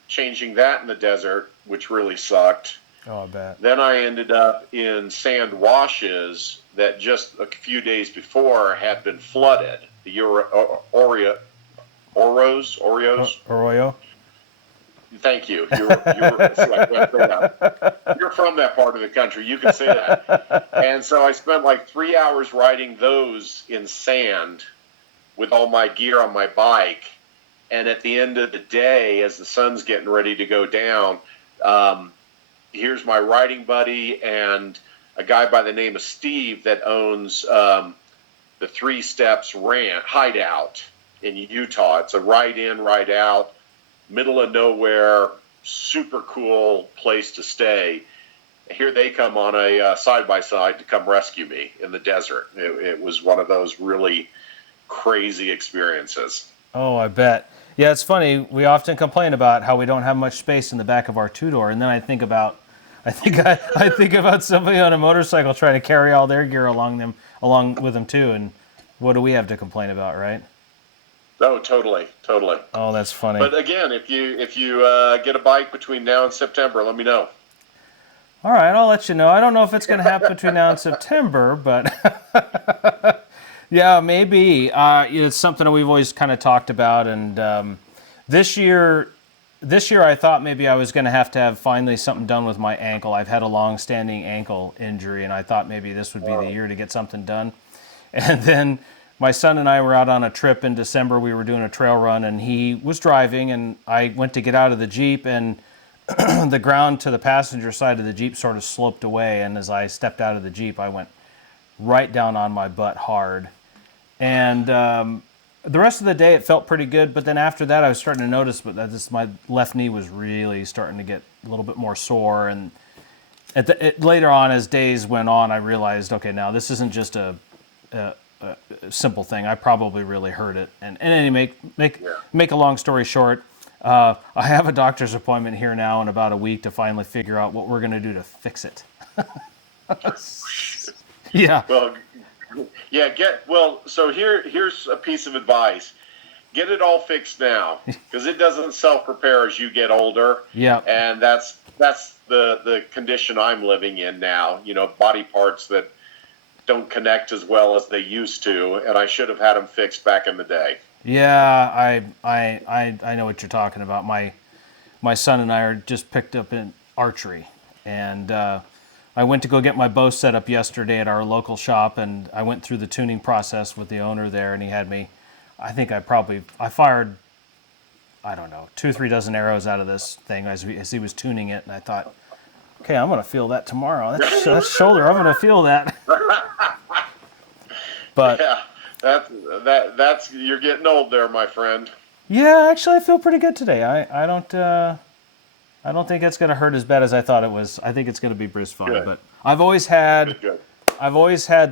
changing that in the desert, which really sucked, Oh, I bet. Then I ended up in sand washes that just a few days before had been flooded. The Oreos. Arroyo? Thank you. You're from that part of the country. You can say that. And so I spent like 3 hours riding those in sand with all my gear on my bike. And at the end of the day, as the sun's getting ready to go down, here's my riding buddy and a guy by the name of Steve that owns the Three Steps Hideout in Utah. It's a ride in, ride out, middle of nowhere, super cool place to stay. Here they come on a side-by-side to come rescue me in the desert. It was one of those really crazy experiences. Oh, I bet. Yeah, it's funny. We often complain about how we don't have much space in the back of our two-door, and then I think about somebody on a motorcycle trying to carry all their gear along with them too, and what do we have to complain about, right? Oh, totally. Oh, that's funny. But again, if you get a bike between now and September, let me know. All right, I'll let you know. I don't know if it's going to happen between now and September, but yeah, maybe. It's something that we've always kind of talked about, and this year I thought maybe I was going to have finally something done with my ankle. I've had a long-standing ankle injury, and I thought maybe this would be the year to get something done. And then my son and I were out on a trip in December. We were doing a trail run, and he was driving, and I went to get out of the Jeep, and the ground to the passenger side of the Jeep sort of sloped away, and as I stepped out of the Jeep, I went right down on my butt hard. And the rest of the day, it felt pretty good, but then after that, I was starting to notice my left knee was really starting to get a little bit more sore, and later on, as days went on, I realized, okay, now this isn't just a simple thing. I probably really hurt it. And make a long story short, I have a doctor's appointment here now in about a week to finally figure out what we're going to do to fix it. Yeah. Well, yeah. So here's a piece of advice. Get it all fixed now, because it doesn't self-repair as you get older. Yeah. And that's the condition I'm living in now. Body parts that don't connect as well as they used to, and I should have had them fixed back in the day. Yeah, I know what you're talking about. My son and I are just picked up in archery, and I went to go get my bow set up yesterday at our local shop, and I went through the tuning process with the owner there, and he had me. I think I fired, I don't know, 2-3 dozen arrows out of this thing as he was tuning it, and I thought, okay, I'm gonna feel that tomorrow. That shoulder, I'm gonna feel that. But yeah, that's you're getting old there, my friend. Yeah, actually, I feel pretty good today. I don't think it's gonna hurt as bad as I thought it was. I think it's gonna be brisk fine. Good. But I've always had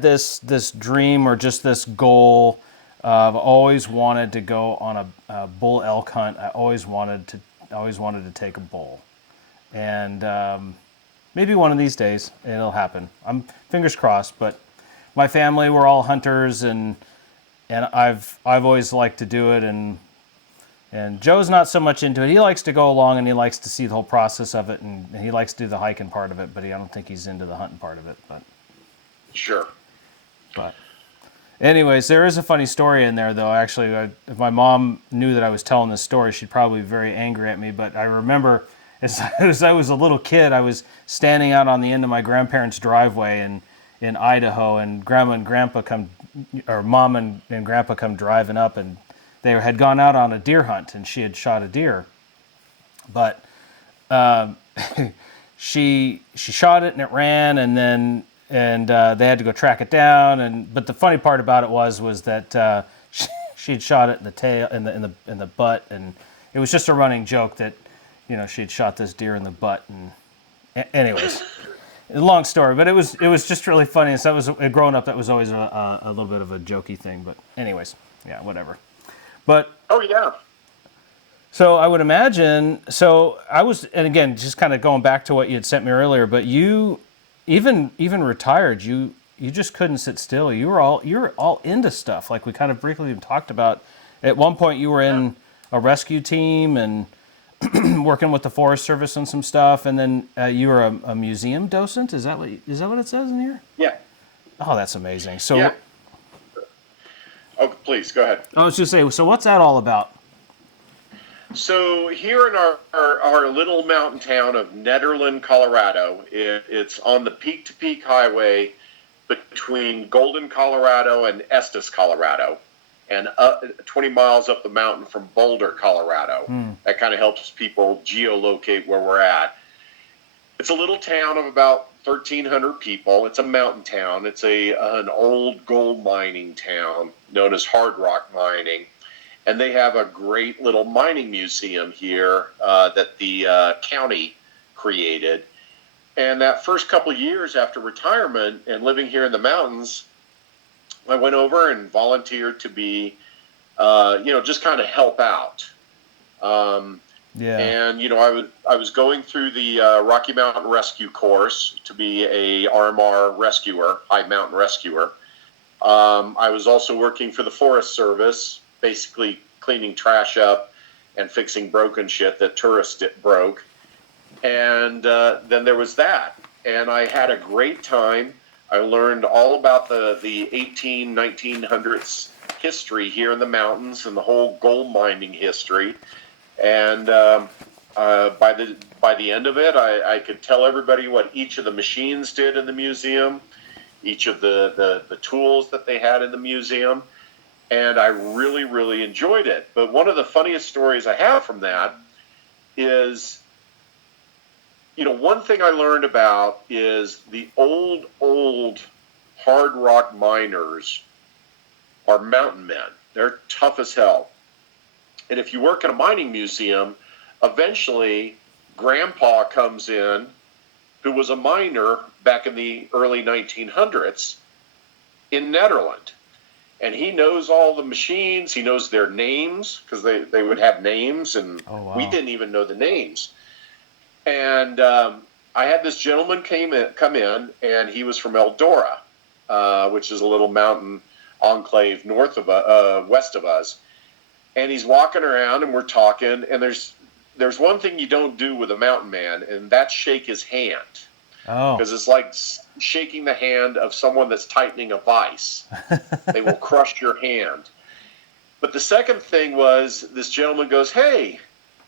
this dream or just this goal. I've always wanted to go on a bull elk hunt. I always wanted to take a bull, and maybe one of these days it'll happen. I'm fingers crossed. But my family, we're all hunters, and I've always liked to do it. And Joe's not so much into it. He likes to go along and he likes to see the whole process of it, and he likes to do the hiking part of it. But I don't think he's into the hunting part of it. But sure. But anyways, there is a funny story in there, though. Actually, if my mom knew that I was telling this story, she'd probably be very angry at me. But I remember, as I was a little kid, I was standing out on the end of my grandparents' driveway in Idaho, and Grandma and Grandpa Mom and Grandpa come driving up, and they had gone out on a deer hunt, and she had shot a deer. But she shot it and it ran, and they had to go track it down. But the funny part about it was that she'd shot it in the tail, in the butt, and it was just a running joke that she'd shot this deer in the butt. And anyways, long story, but it was just really funny. So that was growing up. That was always a little bit of a jokey thing. But anyways, yeah, whatever. But oh yeah. So I would imagine. So I was, and again, just kind of going back to what you had sent me earlier. But you, even retired, you just couldn't sit still. You're all into stuff. Like we kind of briefly talked about. At one point, you were in a rescue team, and working with the Forest Service on some stuff, and then you were a museum docent. Is that what it says in here? Yeah. Oh, that's amazing. So, Yeah. Oh, please go ahead. I was just saying. So, what's that all about? So here in our little mountain town of Nederville, Colorado, it's on the peak-to-peak highway between Golden, Colorado and Estes, Colorado, and 20 miles up the mountain from Boulder, Colorado. That kind of helps people geolocate where we're at. It's a little town of about 1,300 people. It's a mountain town. It's an old gold mining town known as hard rock mining. And they have a great little mining museum here that the county created. And that first couple of years after retirement and living here in the mountains, I went over and volunteered to be, just kind of help out. And, I was going through the Rocky Mountain Rescue course to be a RMR rescuer, high mountain rescuer. I was also working for the Forest Service, basically cleaning trash up and fixing broken shit that tourists broke. And then there was that. And I had a great time. I learned all about the 1900s history here in the mountains and the whole gold mining history. And by the end of it, I could tell everybody what each of the machines did in the museum, each of the tools that they had in the museum. And I really, really enjoyed it. But one of the funniest stories I have from that is, one thing I learned about is the old hard rock miners are mountain men. They're tough as hell. And if you work in a mining museum, eventually Grandpa comes in, who was a miner back in the early 1900s in Nederland. And he knows all the machines. He knows their names because they would have names, and we didn't even know the names. And I had this gentleman come in, and he was from Eldora, which is a little mountain enclave west of us. And he's walking around, and we're talking. And there's one thing you don't do with a mountain man, and that's shake his hand. Oh. Because it's like shaking the hand of someone that's tightening a vice. They will crush your hand. But the second thing was, this gentleman goes, "Hey,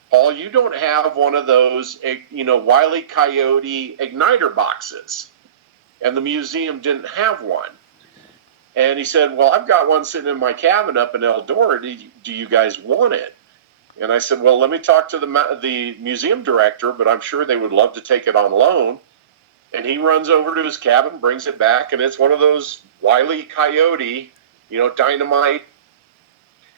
Paul, you don't have one of those, Wile E. Coyote igniter boxes." And the museum didn't have one. And he said, "Well, I've got one sitting in my cabin up in Eldora. Do you guys want it?" And I said, "Well, let me talk to the museum director, but I'm sure they would love to take it on loan." And he runs over to his cabin, brings it back, and it's one of those Wile E. Coyote, dynamite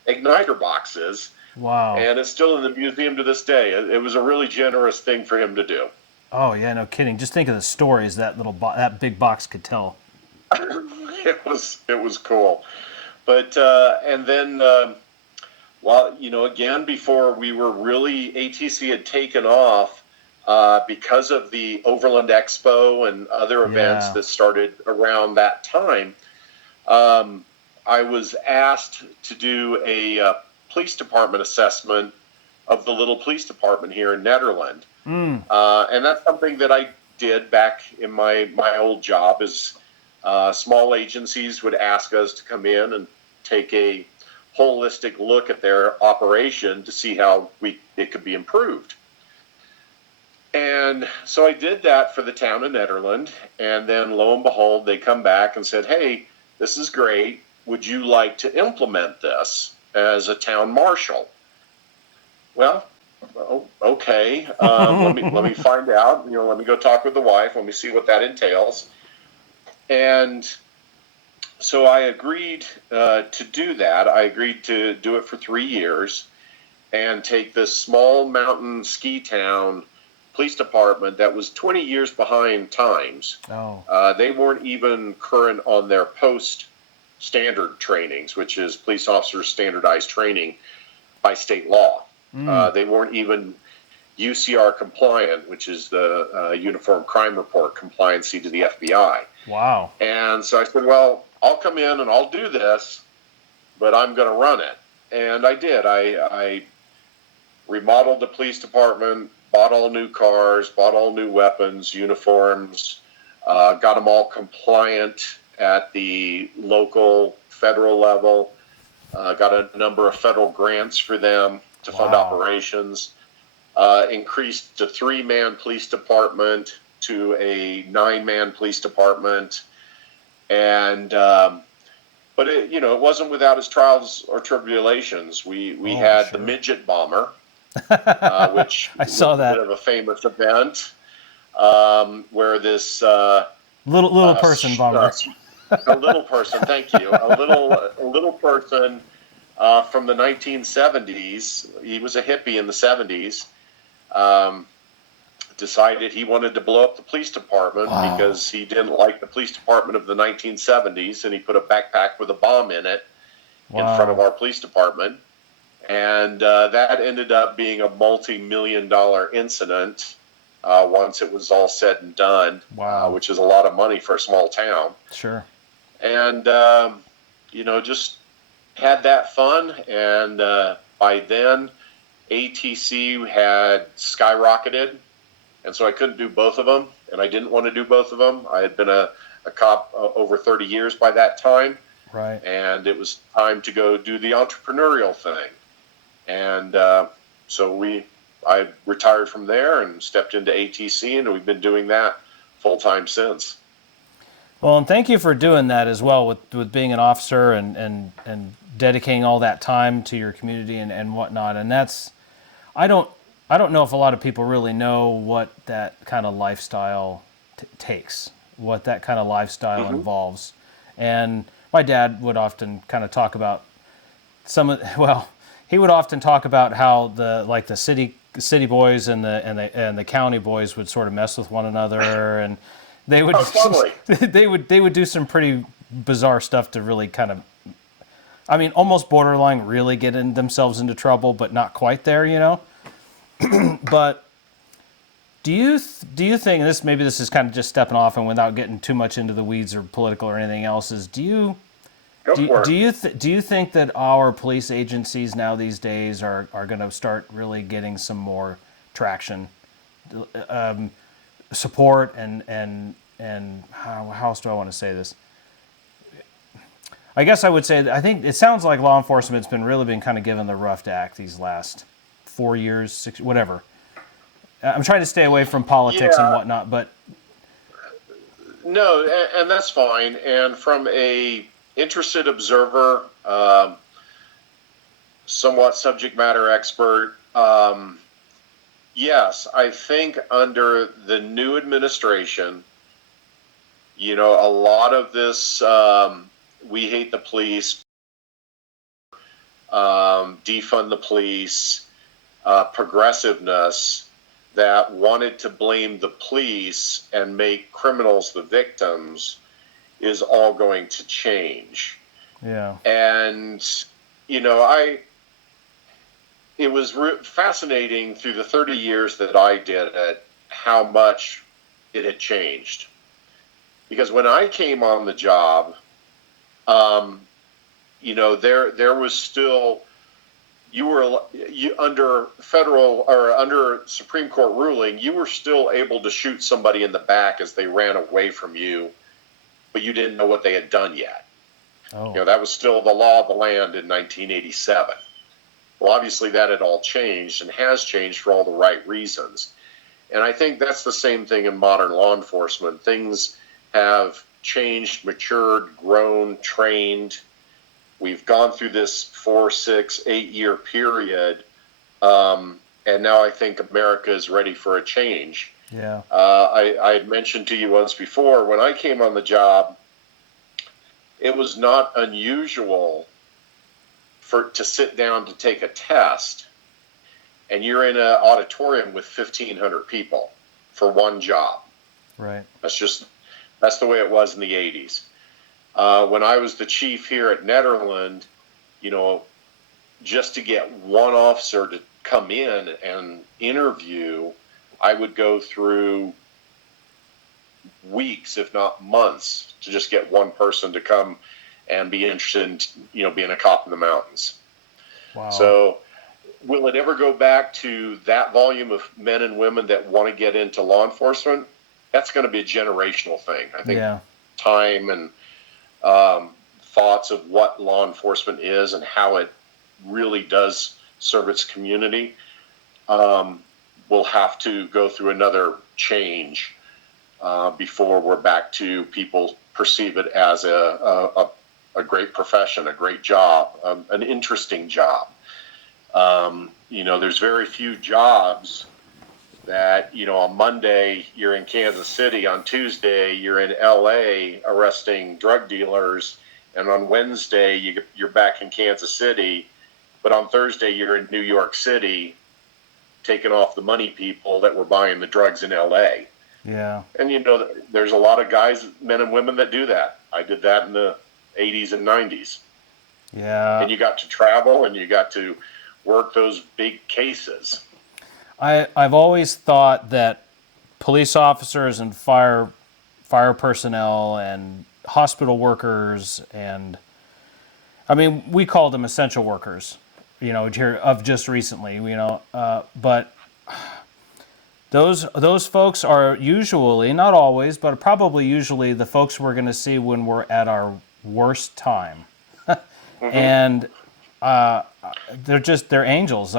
igniter boxes. Wow. And it's still in the museum to this day. It was a really generous thing for him to do. Oh, yeah, no kidding. Just think of the stories that that big box could tell. It was cool. But, and then, again, before we were really, ATC had taken off, because of the Overland Expo and other events that started around that time, I was asked to do a police department assessment of the little police department here in Nederland. And that's something that I did back in my old job. Is small agencies would ask us to come in and take a holistic look at their operation to see how it could be improved. And so I did that for the town of Nederland, and then lo and behold, they come back and said, "Hey, this is great. Would you like to implement this as a town marshal?" Well, okay. Let me find out. Let me go talk with the wife. Let me see what that entails. And so I agreed to do that. I agreed to do it for 3 years and take this small mountain ski town police department that was 20 years behind times. They weren't even current on their post standard trainings, which is police officers standardized training by state law. They weren't even UCR compliant, which is the Uniform Crime Report compliancy to the FBI. Wow. And so I said, "Well, I'll come in and I'll do this, but I'm going to run it." And I did. I remodeled the police department, bought all new cars, bought all new weapons, uniforms, got them all compliant at the local, federal level, got a number of federal grants for them to fund operations, increased the 3-man police department to a 9-man police department, and but it wasn't without its trials or tribulations. We had the midget bomber, which I saw that. A bit of a famous event where this little person bomber, a little person, thank you, a little person from the 1970s. He was a hippie in the 70s. Decided he wanted to blow up the police department because he didn't like the police department of the 1970s, and he put a backpack with a bomb in it in front of our police department. And that ended up being a multi-million-dollar incident once it was all said and done, which is a lot of money for a small town. Sure. And, just had that fun. And by then, ATC had skyrocketed. And so I couldn't do both of them, and I didn't want to do both of them. I had been a cop over 30 years by that time. Right. And it was time to go do the entrepreneurial thing. And so I retired from there and stepped into ATC, and we've been doing that full time since. Well, and thank you for doing that as well with being an officer and dedicating all that time to your community and whatnot. And that's, I don't know if a lot of people really know what that kind of lifestyle takes, what that kind of lifestyle involves. And my dad would often kind of talk about he would often talk about how the city boys and the county boys would sort of mess with one another, and they would they would do some pretty bizarre stuff to really kind of, I mean, almost borderline really get themselves into trouble, but not quite there, But do you think, and maybe this is kind of just stepping off and without getting too much into the weeds or political or anything else, is do you think that our police agencies now these days are going to start really getting some more traction, support, and how else do I want to say this? I guess I would say I think it sounds like law enforcement's been kind of given the rough act these last 4 years, 6, whatever. I'm trying to stay away from politics and whatnot, but no, and that's fine. And from a interested observer, somewhat subject matter expert, yes, I think under the new administration, a lot of this, we hate the police, defund the police, progressiveness that wanted to blame the police and make criminals the victims is all going to change. Yeah. And, it was fascinating through the 30 years that I did it, how much it had changed. Because when I came on the job, there was still, under federal or under Supreme Court ruling, you were still able to shoot somebody in the back as they ran away from you, but you didn't know what they had done yet. Oh. That was still the law of the land in 1987. Well, obviously that had all changed and has changed for all the right reasons. And I think that's the same thing in modern law enforcement. Things have changed, matured, grown, trained. We've gone through this 4, 6, 8 year period, and now I think America is ready for a change. Yeah. I had mentioned to you once before, when I came on the job, it was not unusual to sit down to take a test, and you're in an auditorium with 1,500 people for one job. Right. That's the way it was in the 80s. When I was the chief here at Nederville, just to get one officer to come in and interview, I would go through weeks, if not months, to just get one person to come and be interested in, being a cop in the mountains. Wow. So, will it ever go back to that volume of men and women that want to get into law enforcement? That's going to be a generational thing. I think time and thoughts of what law enforcement is and how it really does serve its community will have to go through another change before we're back to people perceive it as a great profession, a great job, an interesting job. There's very few jobs that, on Monday you're in Kansas City, on Tuesday you're in LA arresting drug dealers, and on Wednesday you're back in Kansas City, but on Thursday you're in New York City taking off the money people that were buying the drugs in LA. Yeah. And there's a lot of guys, men and women, that do that. I did that in the 80s and 90s. Yeah. And you got to travel and you got to work those big cases. I've always thought that police officers and fire personnel and hospital workers, and we call them essential workers, of just recently, but those folks are usually, not always, but probably usually the folks we're going to see when we're at our worst time. And they're angels.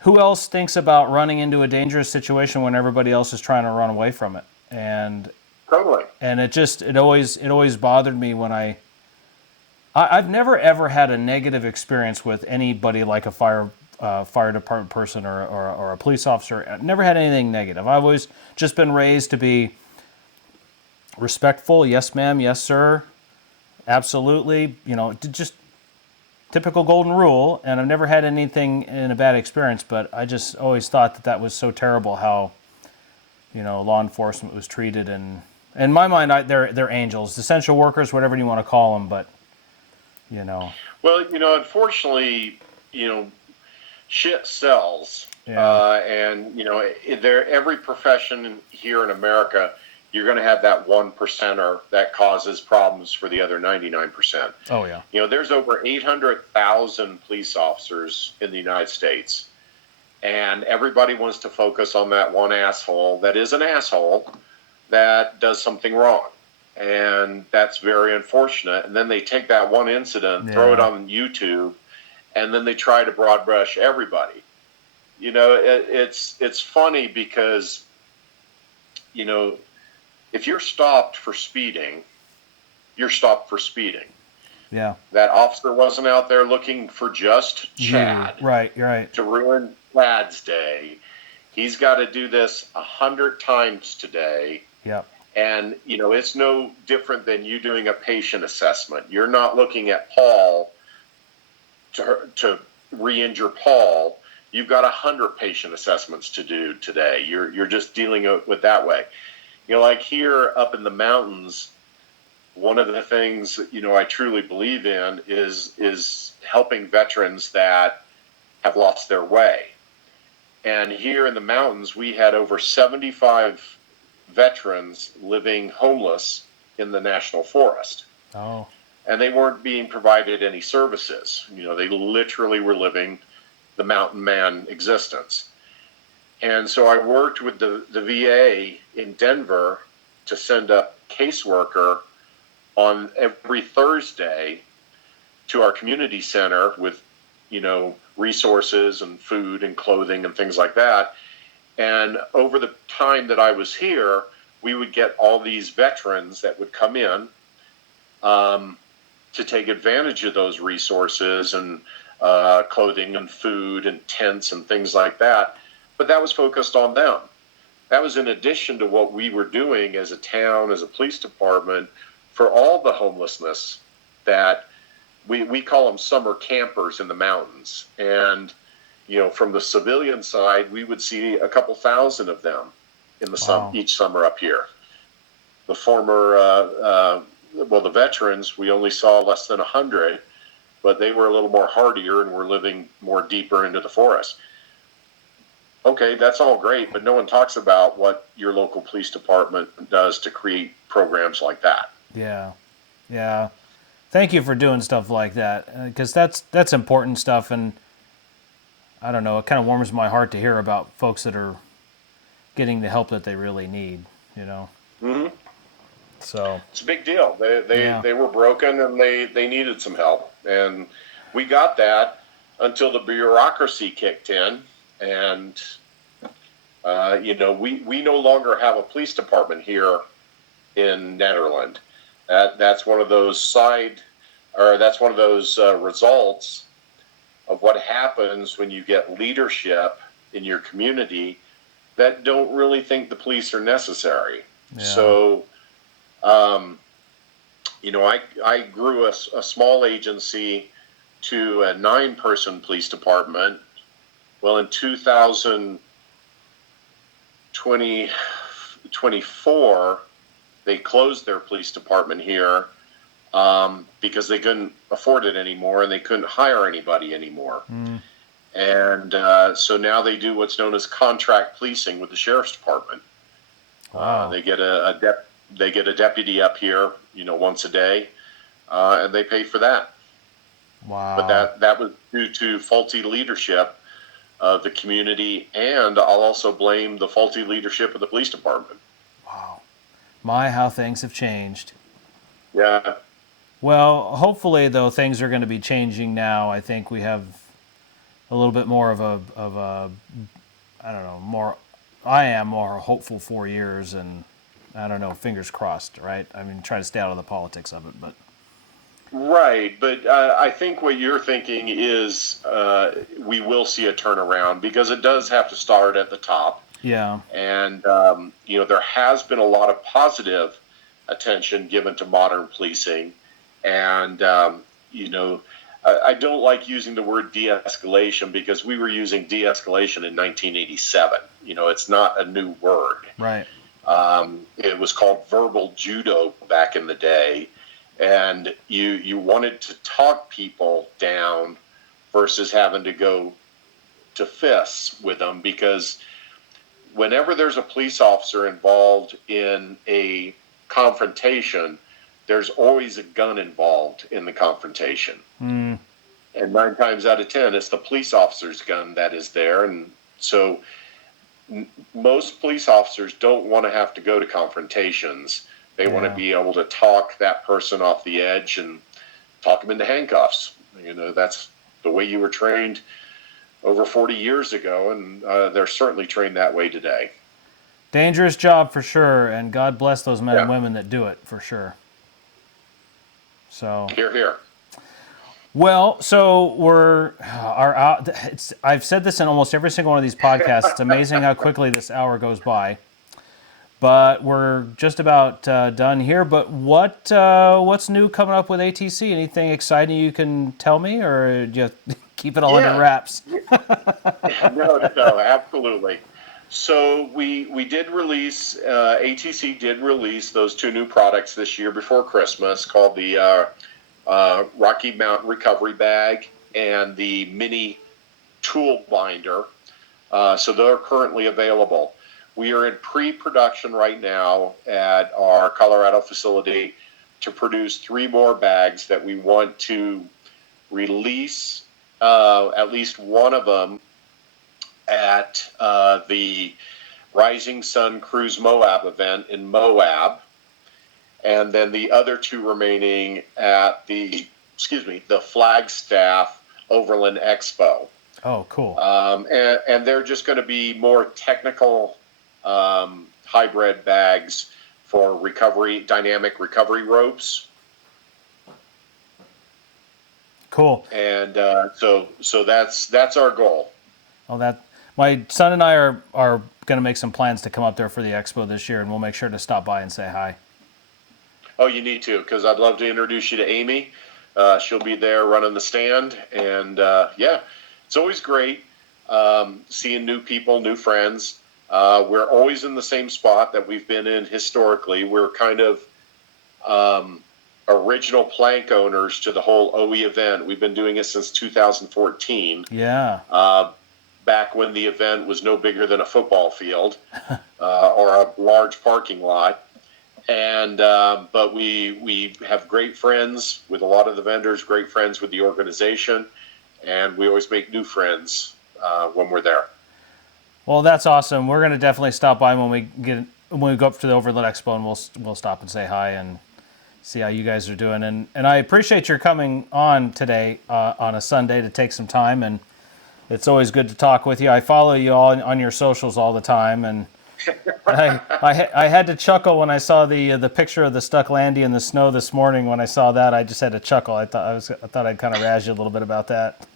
Who else thinks about running into a dangerous situation when everybody else is trying to run away from it? And totally. And it always bothered me when I've never ever had a negative experience with anybody like a fire department person or a police officer. I've never had anything negative. I've always just been raised to be respectful. Yes, ma'am. Yes, sir. Absolutely. Just typical golden rule. And I've never had anything in a bad experience, but I just always thought that was so terrible how, law enforcement was treated. And in my mind, they're angels, essential workers, whatever you want to call them, but, Well, unfortunately, shit sells. Yeah. And, every profession here in America, you're going to have that 1%er that causes problems for the other 99%. Oh, yeah. There's over 800,000 police officers in the United States. And everybody wants to focus on that one asshole that is an asshole that does something wrong. And that's very unfortunate. And then they take that one incident, throw it on YouTube, and then they try to broad brush everybody. It's funny because, if you're stopped for speeding, you're stopped for speeding. Yeah. That officer wasn't out there looking for just Chad. Right, you're right. To ruin Chad's day. He's got to do this 100 times today. Yep. And, it's no different than you doing a patient assessment. You're not looking at Paul to re-injure Paul. You've got 100 patient assessments to do today. You're just dealing with that way. Like here up in the mountains, one of the things, I truly believe in is helping veterans that have lost their way. And here in the mountains, we had over 75 veterans living homeless in the national forest. Oh. And they weren't being provided any services. They literally were living the mountain man existence. And so I worked with the VA in Denver to send a caseworker on every Thursday to our community center with, resources and food and clothing and things like that. And over the time that I was here, we would get all these veterans that would come in to take advantage of those resources and clothing and food and tents and things like that. But that was focused on them. That was in addition to what we were doing as a town, as a police department, for all the homelessness that we call them summer campers in the mountains. And from the civilian side, we would see a couple thousand of them in the each summer up here. The former, the veterans, we only saw less than 100, but they were a little more hardier and were living more deeper into the forest. Okay, that's all great, but no one talks about what your local police department does to create programs like that. Yeah, yeah. Thank you for doing stuff like that, because that's important stuff. And I don't know, it kind of warms my heart to hear about folks that are getting the help that they really need, you know. Hmm. So It's a big deal. yeah, They were broken and they needed some help, and we got that until the bureaucracy kicked in, and we no longer have a police department here in Nederland. That's one of those results of what happens when you get leadership in your community that don't really think the police are necessary. yeah, So, I grew a small agency to a 9-person police department. Well, in 2024, they closed their police department here because they couldn't afford it anymore and they couldn't hire anybody anymore. mm, And so now they do what's known as contract policing with the sheriff's department. wow, They get a deputy up here, once a day, and they pay for that. But wow, that was due to faulty leadership of the community, and I'll also blame the faulty leadership of the police department. wow. My, how things have changed. Yeah. Well, hopefully, though, things are going to be changing now. I think we have a little bit more of a I don't know, more, I am more hopeful 4 years, and I don't know, fingers crossed, right? I mean, try to stay out of the politics of it, but Right, but I think what you're thinking is we will see a turnaround because it does have to start at the top. yeah, And, there has been a lot of positive attention given to modern policing. And, I don't like using the word de-escalation because we were using de-escalation in 1987. It's not a new word. right, It was called verbal judo back in the day. And you wanted to talk people down versus having to go to fists with them, because whenever there's a police officer involved in a confrontation, there's always a gun involved in the confrontation. mm, And 9 times out of 10, it's the police officer's gun that is there. And so most police officers don't want to have to go to confrontations. They want to yeah. be able to talk that person off the edge and talk them into handcuffs. That's the way you were trained over 40 years ago, and they're certainly trained that way today. Dangerous job for sure, and God bless those men and Yeah. women that do it for sure. So, Hear, hear. well, so I've said this in almost every single one of these podcasts. It's amazing how quickly this hour goes by. But we're just about done here. But what's new coming up with ATC? Anything exciting you can tell me, or just keep it all under wraps? No, absolutely. So we did release, ATC did release those 2 new products this year before Christmas, called the Rocky Mountain Recovery Bag and the Mini Tool Binder. So they're currently available. We are in pre-production right now at our Colorado facility to produce 3 more bags that we want to release, at least one of them at the Rising Sun Cruise Moab event in Moab, and then the other 2 remaining at the Flagstaff Overland Expo. Oh, cool. And they're just going to be more technical hybrid bags for dynamic recovery ropes. Cool. And so that's our goal. Well, my son and I are going to make some plans to come up there for the expo this year, and we'll make sure to stop by and say hi. Oh, you need to, because I'd love to introduce you to Amy. She'll be there running the stand, and it's always great seeing new people, new friends. We're always in the same spot that we've been in historically. We're kind of original plank owners to the whole OE event. We've been doing it since 2014. Yeah. Back when the event was no bigger than a football field or a large parking lot. And but we have great friends with a lot of the vendors, great friends with the organization, and we always make new friends when we're there. Well, that's awesome. We're going to definitely stop by when we go up to the Overland Expo, and we'll stop and say hi and see how you guys are doing. And I appreciate your coming on today on a Sunday to take some time, and it's always good to talk with you. I follow you all on your socials all the time, and I had to chuckle when I saw the picture of the stuck Landy in the snow this morning. When I saw that, I just had to chuckle. I thought I'd kind of razz you a little bit about that.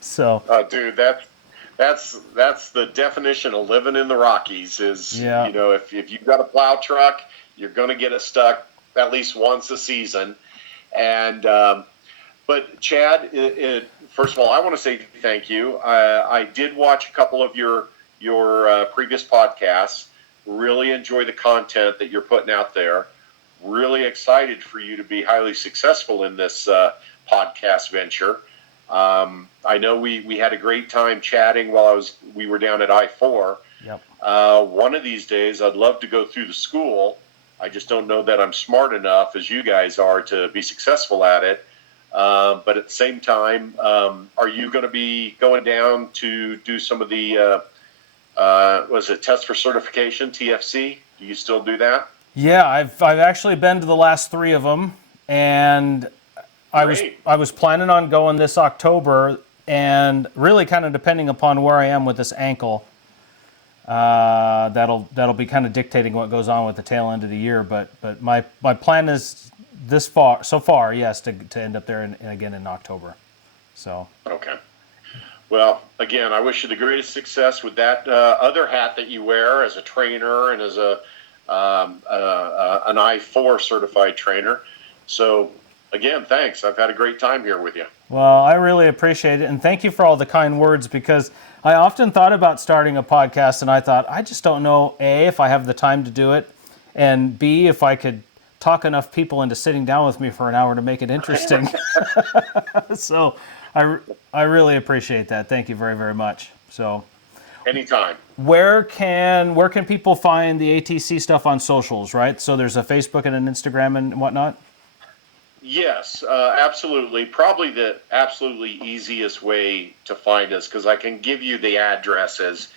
So, dude, that's the definition of living in the Rockies. Is yeah. You know, if you've got a plow truck, you're going to get it stuck at least once a season. And but Chad, first of all, I want to say thank you. I did watch a couple of your previous podcasts. Really enjoy the content that you're putting out there. Really excited for you to be highly successful in this podcast venture. I know we had a great time chatting while we were down at I-4. Yep. One of these days, I'd love to go through the school. I just don't know that I'm smart enough, as you guys are, to be successful at it. But at the same time, are you going to be going down to do some of the was it test for certification, TFC? Do you still do that? Yeah, I've actually been to the last 3 of them, and I was planning on going this October, and really kind of depending upon where I am with this ankle, that'll be kind of dictating what goes on with the tail end of the year. But my plan is so far, yes, to end up there again in October. So okay. Well, again, I wish you the greatest success with that other hat that you wear as a trainer and as an I-4 certified trainer. So, again, thanks. I've had a great time here with you. Well, I really appreciate it, and thank you for all the kind words, because I often thought about starting a podcast, and I thought, I just don't know, A, if I have the time to do it, and B, if I could talk enough people into sitting down with me for an hour to make it interesting. So I really appreciate that. Thank you very, very much. So, anytime. Where can people find the ATC stuff on socials, right? So there's a Facebook and an Instagram and whatnot? Yes, absolutely. Probably the absolutely easiest way to find us, because I can give you the addresses,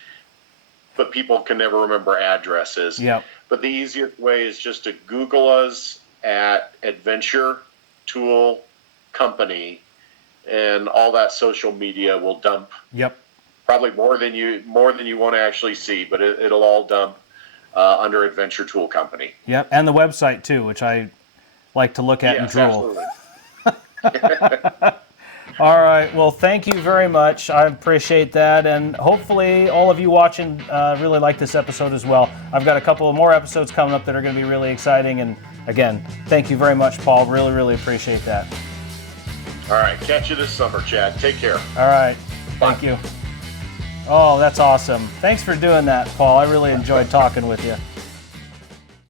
but people can never remember addresses. Yeah. But the easiest way is just to Google us at Adventure Tool Company, and all that social media will dump. Yep. Probably more than you want to actually see, but it'll all dump under Adventure Tool Company. Yep, and the website too, which I like to look at and drool. Absolutely. All right. Well, thank you very much. I appreciate that, and hopefully all of you watching really like this episode as well. I've got a couple of more episodes coming up that are going to be really exciting, and again, thank you very much, Paul. Really, really appreciate that. All right. Catch you this summer, Chad. Take care. All right. Thank you. Oh, that's awesome. Thanks for doing that, Paul. I really enjoyed talking with you.